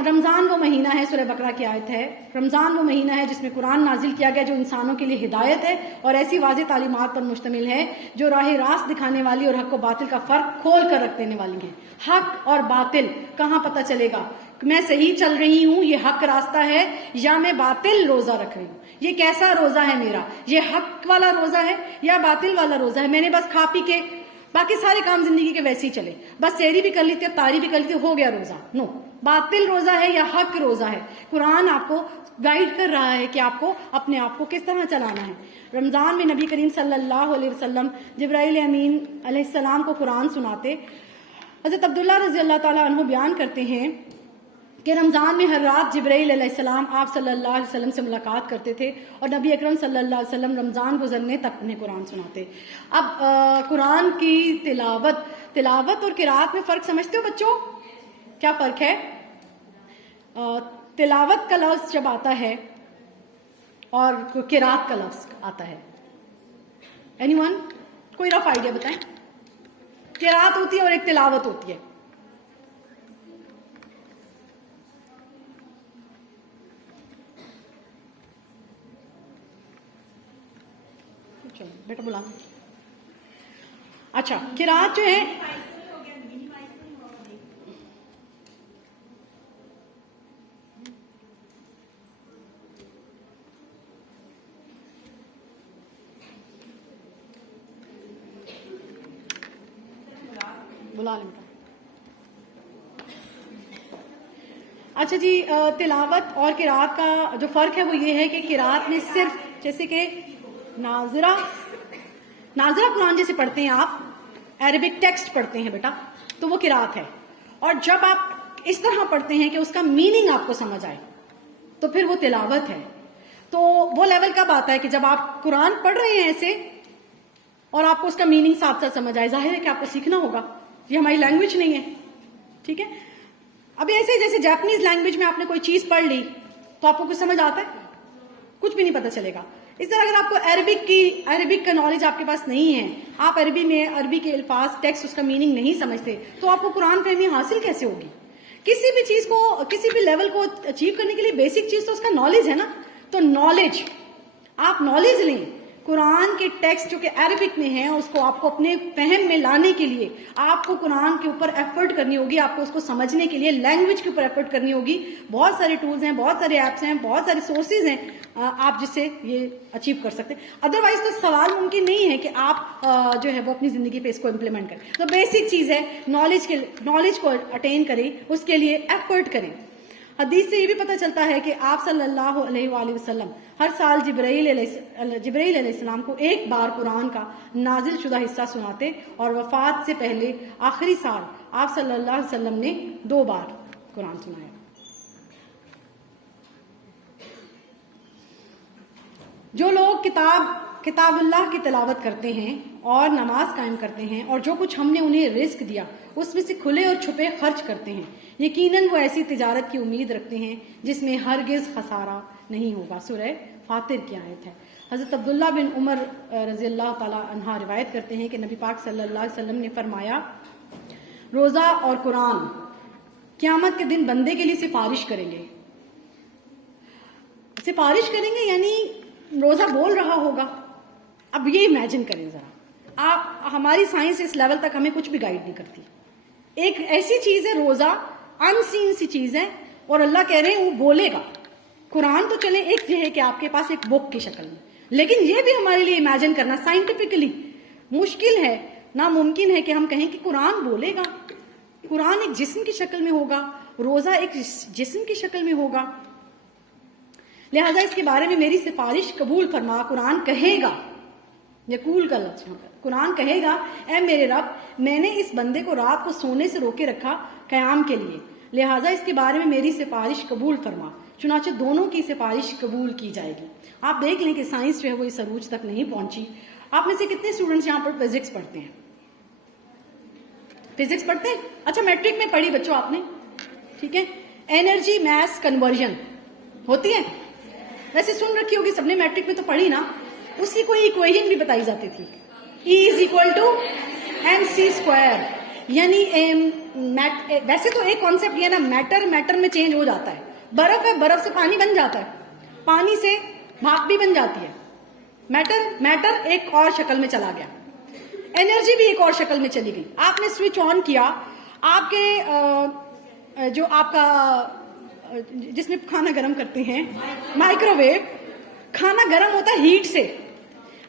رمضان وہ مہینہ ہے، سورہ بقرہ کی آیت ہے، رمضان وہ مہینہ ہے جس میں قرآن نازل کیا گیا جو انسانوں کے لیے ہدایت ہے اور ایسی واضح تعلیمات پر مشتمل ہے جو راہ راست دکھانے والی اور حق و باطل کا فرق کھول کر رکھ دینے والی ہیں. حق اور باطل کہاں پتہ چلے گا؟ میں صحیح چل رہی ہوں، یہ حق راستہ ہے، یا میں باطل روزہ رکھ رہی ہوں؟ یہ کیسا روزہ ہے میرا؟ یہ حق والا روزہ ہے یا باطل والا روزہ ہے؟ میں نے بس کھا پی کے باقی سارے کام زندگی کے ویسے ہی چلے، بس سحری بھی کر لیتے، افطاری بھی کر لیتے، ہو گیا روزہ. نو، باطل روزہ ہے یا حق روزہ ہے؟ قرآن آپ کو گائیڈ کر رہا ہے کہ آپ کو اپنے آپ کو کس طرح چلانا ہے. رمضان میں نبی کریم صلی اللہ علیہ وسلم جبرائیل امین علیہ السلام کو قرآن سناتے. حضرت عبداللہ رضی اللہ تعالیٰ عنہ بیان کرتے ہیں کہ رمضان میں ہر رات جبرائیل علیہ السلام آپ صلی اللہ علیہ وسلم سے ملاقات کرتے تھے اور نبی اکرم صلی اللہ علیہ وسلم رمضان گزرنے تک انہیں قرآن سناتے. اب قرآن کی تلاوت اور قرات میں فرق سمجھتے ہو بچوں؟ کیا فرق ہے؟ تلاوت کا لفظ جب آتا ہے اور قرات کا لفظ آتا ہے، اینی ون کوئی رف آئیڈیا بتائیں؟ قرات ہوتی ہے اور ایک تلاوت ہوتی ہے. چلو بیٹا بلانا. اچھا، قرات جو ہے بلا لیں. اچھا جی، تلاوت اور قرات کا جو فرق ہے وہ یہ ہے کہ قرات میں صرف جیسے کہ ناظرہ قرآن جیسے پڑھتے ہیں آپ، عربک ٹیکسٹ پڑھتے ہیں بیٹا، تو وہ قرات ہے. اور جب آپ اس طرح پڑھتے ہیں کہ اس کا میننگ آپ کو سمجھ آئے تو پھر وہ تلاوت ہے. تو وہ لیول کب آتا ہے کہ جب آپ قرآن پڑھ رہے ہیں ایسے اور آپ کو اس کا میننگ ساتھ ساتھ سمجھ آئے. ظاہر ہے کہ آپ کو سیکھنا ہوگا، یہ ہماری لینگویج نہیں ہے، ٹھیک ہے. اب ایسے جیسے جاپنیز لینگویج میں آپ نے کوئی چیز پڑھ لی تو آپ کو کچھ سمجھ آتا ہے؟ کچھ بھی نہیں پتہ چلے گا. اس طرح اگر آپ کو عربک کا نالج آپ کے پاس نہیں ہے، آپ عربی کے الفاظ ٹیکسٹ اس کا میننگ نہیں سمجھتے، تو آپ کو قرآن فہمی حاصل کیسے ہوگی؟ کسی بھی چیز کو، کسی بھی لیول کو اچیو کرنے کے لیے بیسک چیز تو اس کا نالج ہے نا. تو نالج، آپ نالج لیں. قرآن کے ٹیکسٹ جو کہ عربک میں ہیں اس کو آپ کو اپنے فہم میں لانے کے لیے آپ کو قرآن کے اوپر ایفرٹ کرنی ہوگی، آپ کو اس کو سمجھنے کے لیے لینگویج کے اوپر ایفرٹ کرنی ہوگی. بہت سارے ٹولز ہیں، بہت سارے ایپس ہیں، بہت سارے سورسز ہیں آپ جس سے یہ اچیو کر سکتے ہیں. ادروائز تو سوال ممکن نہیں ہے کہ آپ جو ہے وہ اپنی زندگی پہ اس کو امپلیمنٹ کریں. تو بیسک چیز ہے نالج کو اٹین کریں، اس کے لیے ایفرٹ کریں. حدیث سے یہ بھی پتہ چلتا ہے کہ آپ صلی اللہ علیہ وآلہ وسلم ہر سال جبرائیل علیہ السلام کو ایک بار قرآن کا نازل شدہ حصہ سناتے، اور وفات سے پہلے آخری سال آپ صلی اللہ علیہ وسلم نے 2 بار قرآن سنایا۔ جو لوگ کتاب اللہ کی تلاوت کرتے ہیں اور نماز قائم کرتے ہیں، اور جو کچھ ہم نے انہیں رزق دیا اس میں سے کھلے اور چھپے خرچ کرتے ہیں، یقیناً وہ ایسی تجارت کی امید رکھتے ہیں جس میں ہرگز خسارہ نہیں ہوگا۔ سورہ فاطر کی آیت ہے۔ حضرت عبداللہ بن عمر رضی اللہ تعالی عنہ روایت کرتے ہیں کہ نبی پاک صلی اللہ علیہ وسلم نے فرمایا، روزہ اور قرآن قیامت کے دن بندے کے لیے سفارش کریں گے۔ سفارش کریں گے یعنی روزہ بول رہا ہوگا۔ اب یہ امیجن کریں ذرا، ہماری سائنس اس لیول تک ہمیں کچھ بھی گائیڈ نہیں کرتی۔ ایک ایسی چیز ہے روزہ، ان سین سی چیز ہے، اور اللہ کہہ رہے ہیں وہ بولے گا۔ قرآن تو چلے ایک یہ ہے کہ آپ کے پاس ایک بک کی شکل میں، لیکن یہ بھی ہمارے لیے امیجن کرنا سائنٹیفکلی مشکل ہے، ناممکن ہے کہ ہم کہیں کہ قرآن بولے گا۔ قرآن ایک جسم کی شکل میں ہوگا، روزہ ایک جسم کی شکل میں ہوگا، لہذا اس کے بارے میں میری سفارش قبول فرما۔ قرآن کہے گا، یقول کا لفظ، قرآن کہے گا، اے میرے رب، میں نے اس بندے کو رات کو سونے سے روکے رکھا قیام کے لیے، لہٰذا اس کے بارے میں میری سفارش قبول فرما۔ چنانچہ دونوں کی سفارش قبول کی جائے گی۔ آپ دیکھ لیں کہ سائنس جو ہے وہ اس عروج تک نہیں پہنچی۔ آپ میں سے کتنے اسٹوڈنٹس یہاں پر فزکس پڑھتے ہیں؟ فزکس پڑھتے ہیں؟ اچھا، میٹرک میں پڑھی بچوں آپ نے، ٹھیک ہے؟ انرجی میس کنورژن ہوتی ہے، ویسے سن رکھی ہوگی سب نے، میٹرک میں تو پڑھی نا۔ اس کی کوئی ایکویشن بھی بتائی جاتی تھی، E=mc²، یعنی ویسے تو ایک کانسیپٹ یہ ہے نا، میٹر میں چینج ہو جاتا ہے۔ برف ہے، برف سے پانی بن جاتا ہے، پانی سے بھاپ بھی بن جاتی ہے۔ میٹر ایک اور شکل میں چلا گیا، انرجی بھی ایک اور شکل میں چلی گئی۔ آپ نے سوئچ آن کیا، آپ کے جو آپ کا جس میں کھانا گرم کرتے ہیں مائکرو ویو، کھانا گرم ہوتا ہے ہیٹ سے،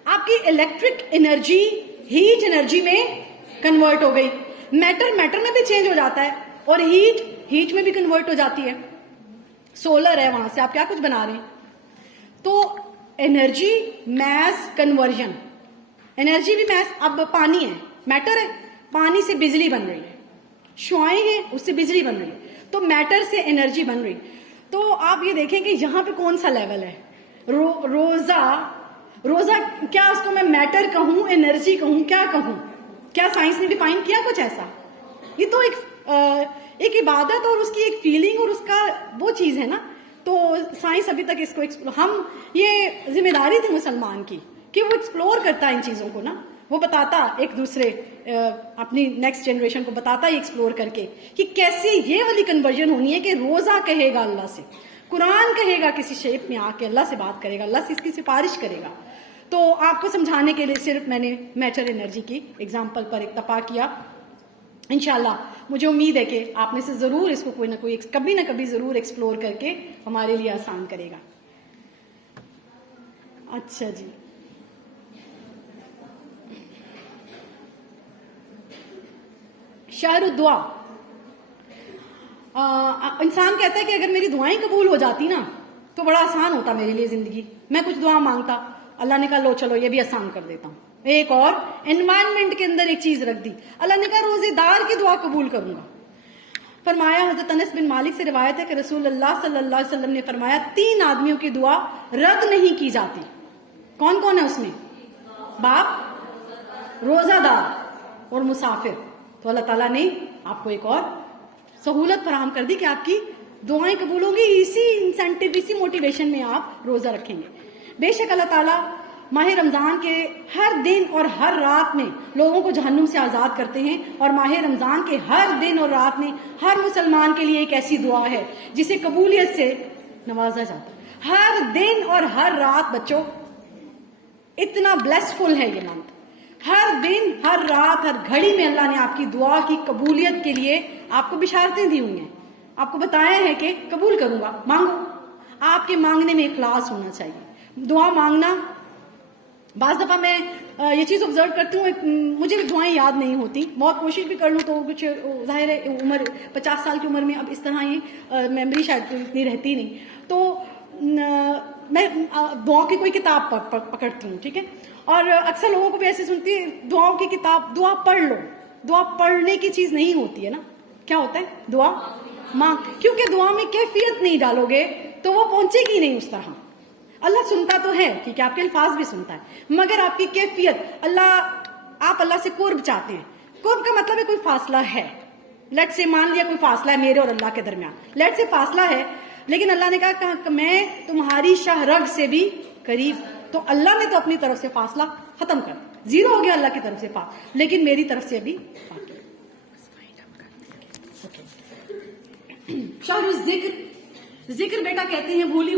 آپ کی الیکٹرک انرجی ہیٹ انرجی میں کنورٹ ہو گئی۔ میٹر میں بھی چینج ہو جاتا ہے، اور ہیٹ میں بھی کنورٹ ہو جاتی ہے۔ سولر ہے، وہاں سے آپ کیا کچھ بنا رہے ہیں۔ تو انرجی میس کنورژن، انرجی بھی میس، اب پانی ہے، میٹر ہے، پانی سے بجلی بن رہی ہے، شعاعیں ہیں، اس سے بجلی بن رہی ہے، تو میٹر سے انرجی بن رہی۔ تو آپ یہ دیکھیں کہ یہاں پہ کون سا لیول ہے۔ روزہ کیا اس کو میں میٹر کہوں، انرجی کہوں، کیا کہوں؟ کیا سائنس نے ڈیفائن کیا کچھ ایسا؟ یہ تو ایک عبادت اور اس کی ایک فیلنگ اور اس کا وہ چیز ہے نا۔ تو سائنس ابھی تک اس کو ہم، یہ ذمہ داری تھی مسلمان کی کہ وہ ایکسپلور کرتا ان چیزوں کو نا، وہ بتاتا ایک دوسرے اپنی نیکسٹ جنریشن کو بتاتا ہے ایکسپلور کر کے کہ کیسے یہ والی کنورژن ہونی ہے کہ روزہ کہے گا اللہ سے، قرآن کہے گا کسی شیپ میں آ کے اللہ سے بات کرے گا، اللہ سے اس کی سفارش کرے گا۔ تو آپ کو سمجھانے کے لیے صرف میں نے میٹر انرجی کی ایگزامپل پر اکتفا کیا۔ انشاءاللہ مجھے امید ہے کہ آپ میں سے ضرور اس کو کوئی نہ کوئی کبھی نہ کبھی ضرور ایکسپلور کر کے ہمارے لیے آسان کرے گا۔ اچھا جی، شہر الدعا، انسان کہتا ہے کہ اگر میری دعائیں قبول ہو جاتی نا تو بڑا آسان ہوتا میرے لیے زندگی، میں کچھ دعا مانگتا، اللہ نے کہا لو چلو یہ بھی آسان کر دیتا ہوں، ایک اور انوائرمنٹ کے اندر ایک چیز رکھ دی، اللہ نے کہا روزے دار کی دعا قبول کروں گا۔ فرمایا، حضرت انس بن مالک سے روایت ہے کہ رسول اللہ صلی اللہ علیہ وسلم نے فرمایا 3 آدمیوں کی دعا رد نہیں کی جاتی۔ کون کون ہے اس میں؟ باپ، روزہ دار اور مسافر۔ تو اللہ تعالیٰ نے آپ کو ایک اور سہولت فراہم کر دی کہ آپ کی دعائیں قبول ہوں گی، اسی انسینٹیو، اسی موٹیویشن میں آپ روزہ رکھیں گے۔ بے شک اللہ تعالیٰ ماہ رمضان کے ہر دن اور ہر رات میں لوگوں کو جہنم سے آزاد کرتے ہیں، اور ماہ رمضان کے ہر دن اور رات میں ہر مسلمان کے لیے ایک ایسی دعا ہے جسے قبولیت سے نوازا جاتا ہے۔ ہر دن اور ہر رات بچوں، اتنا بلیسفل ہے یہ منتھ، ہر دن ہر رات ہر گھڑی میں اللہ نے آپ کی دعا کی قبولیت کے لیے آپ کو بشارتیں دی ہوئی ہیں، آپ کو بتایا ہے کہ قبول کروں گا، مانگو۔ آپ کے مانگنے میں اخلاص ہونا چاہیے۔ دعا مانگنا بعض دفعہ میں یہ چیز آبزرو کرتی ہوں, مجھے بھی دعائیں یاد نہیں ہوتی, بہت کوشش بھی کر لوں تو کچھ ظاہر ہے عمر 50 سال کی عمر میں اب اس طرح یہ میموری شاید اتنی رہتی نہیں, تو میں دعا کی کوئی کتاب پکڑتی ہوں, ٹھیک ہے, اور اکثر لوگوں کو بھی ایسے سنتی ہے دعاؤں کی کتاب, دعا پڑھ لو, دعا پڑھنے کی چیز نہیں ہوتی ہے نا, کیا ہوتا ہے دعا مانگ, کیونکہ دعا میں کیفیت نہیں ڈالو گے تو وہ پہنچے گی نہیں اس طرح. اللہ سنتا تو ہے, ٹھیک ہے, آپ کے الفاظ بھی سنتا ہے, مگر آپ کی کیفیت, آپ اللہ سے قرب چاہتے ہیں, قرب کا مطلب ہے کوئی فاصلہ ہے, لیٹ سے مان لیا کوئی فاصلہ ہے میرے اور اللہ کے درمیان, لیٹ سے فاصلہ ہے, لیکن اللہ نے کہا کہ میں تمہاری شاہ رگ سے بھی قریب, تو اللہ نے تو اپنی طرف سے فاصلہ ختم کر, زیرو ہو گیا اللہ کی طرف سے فاصلہ, لیکن میری طرف سے بھی شاہ ذکر بیٹا کہتے ہیں بھولی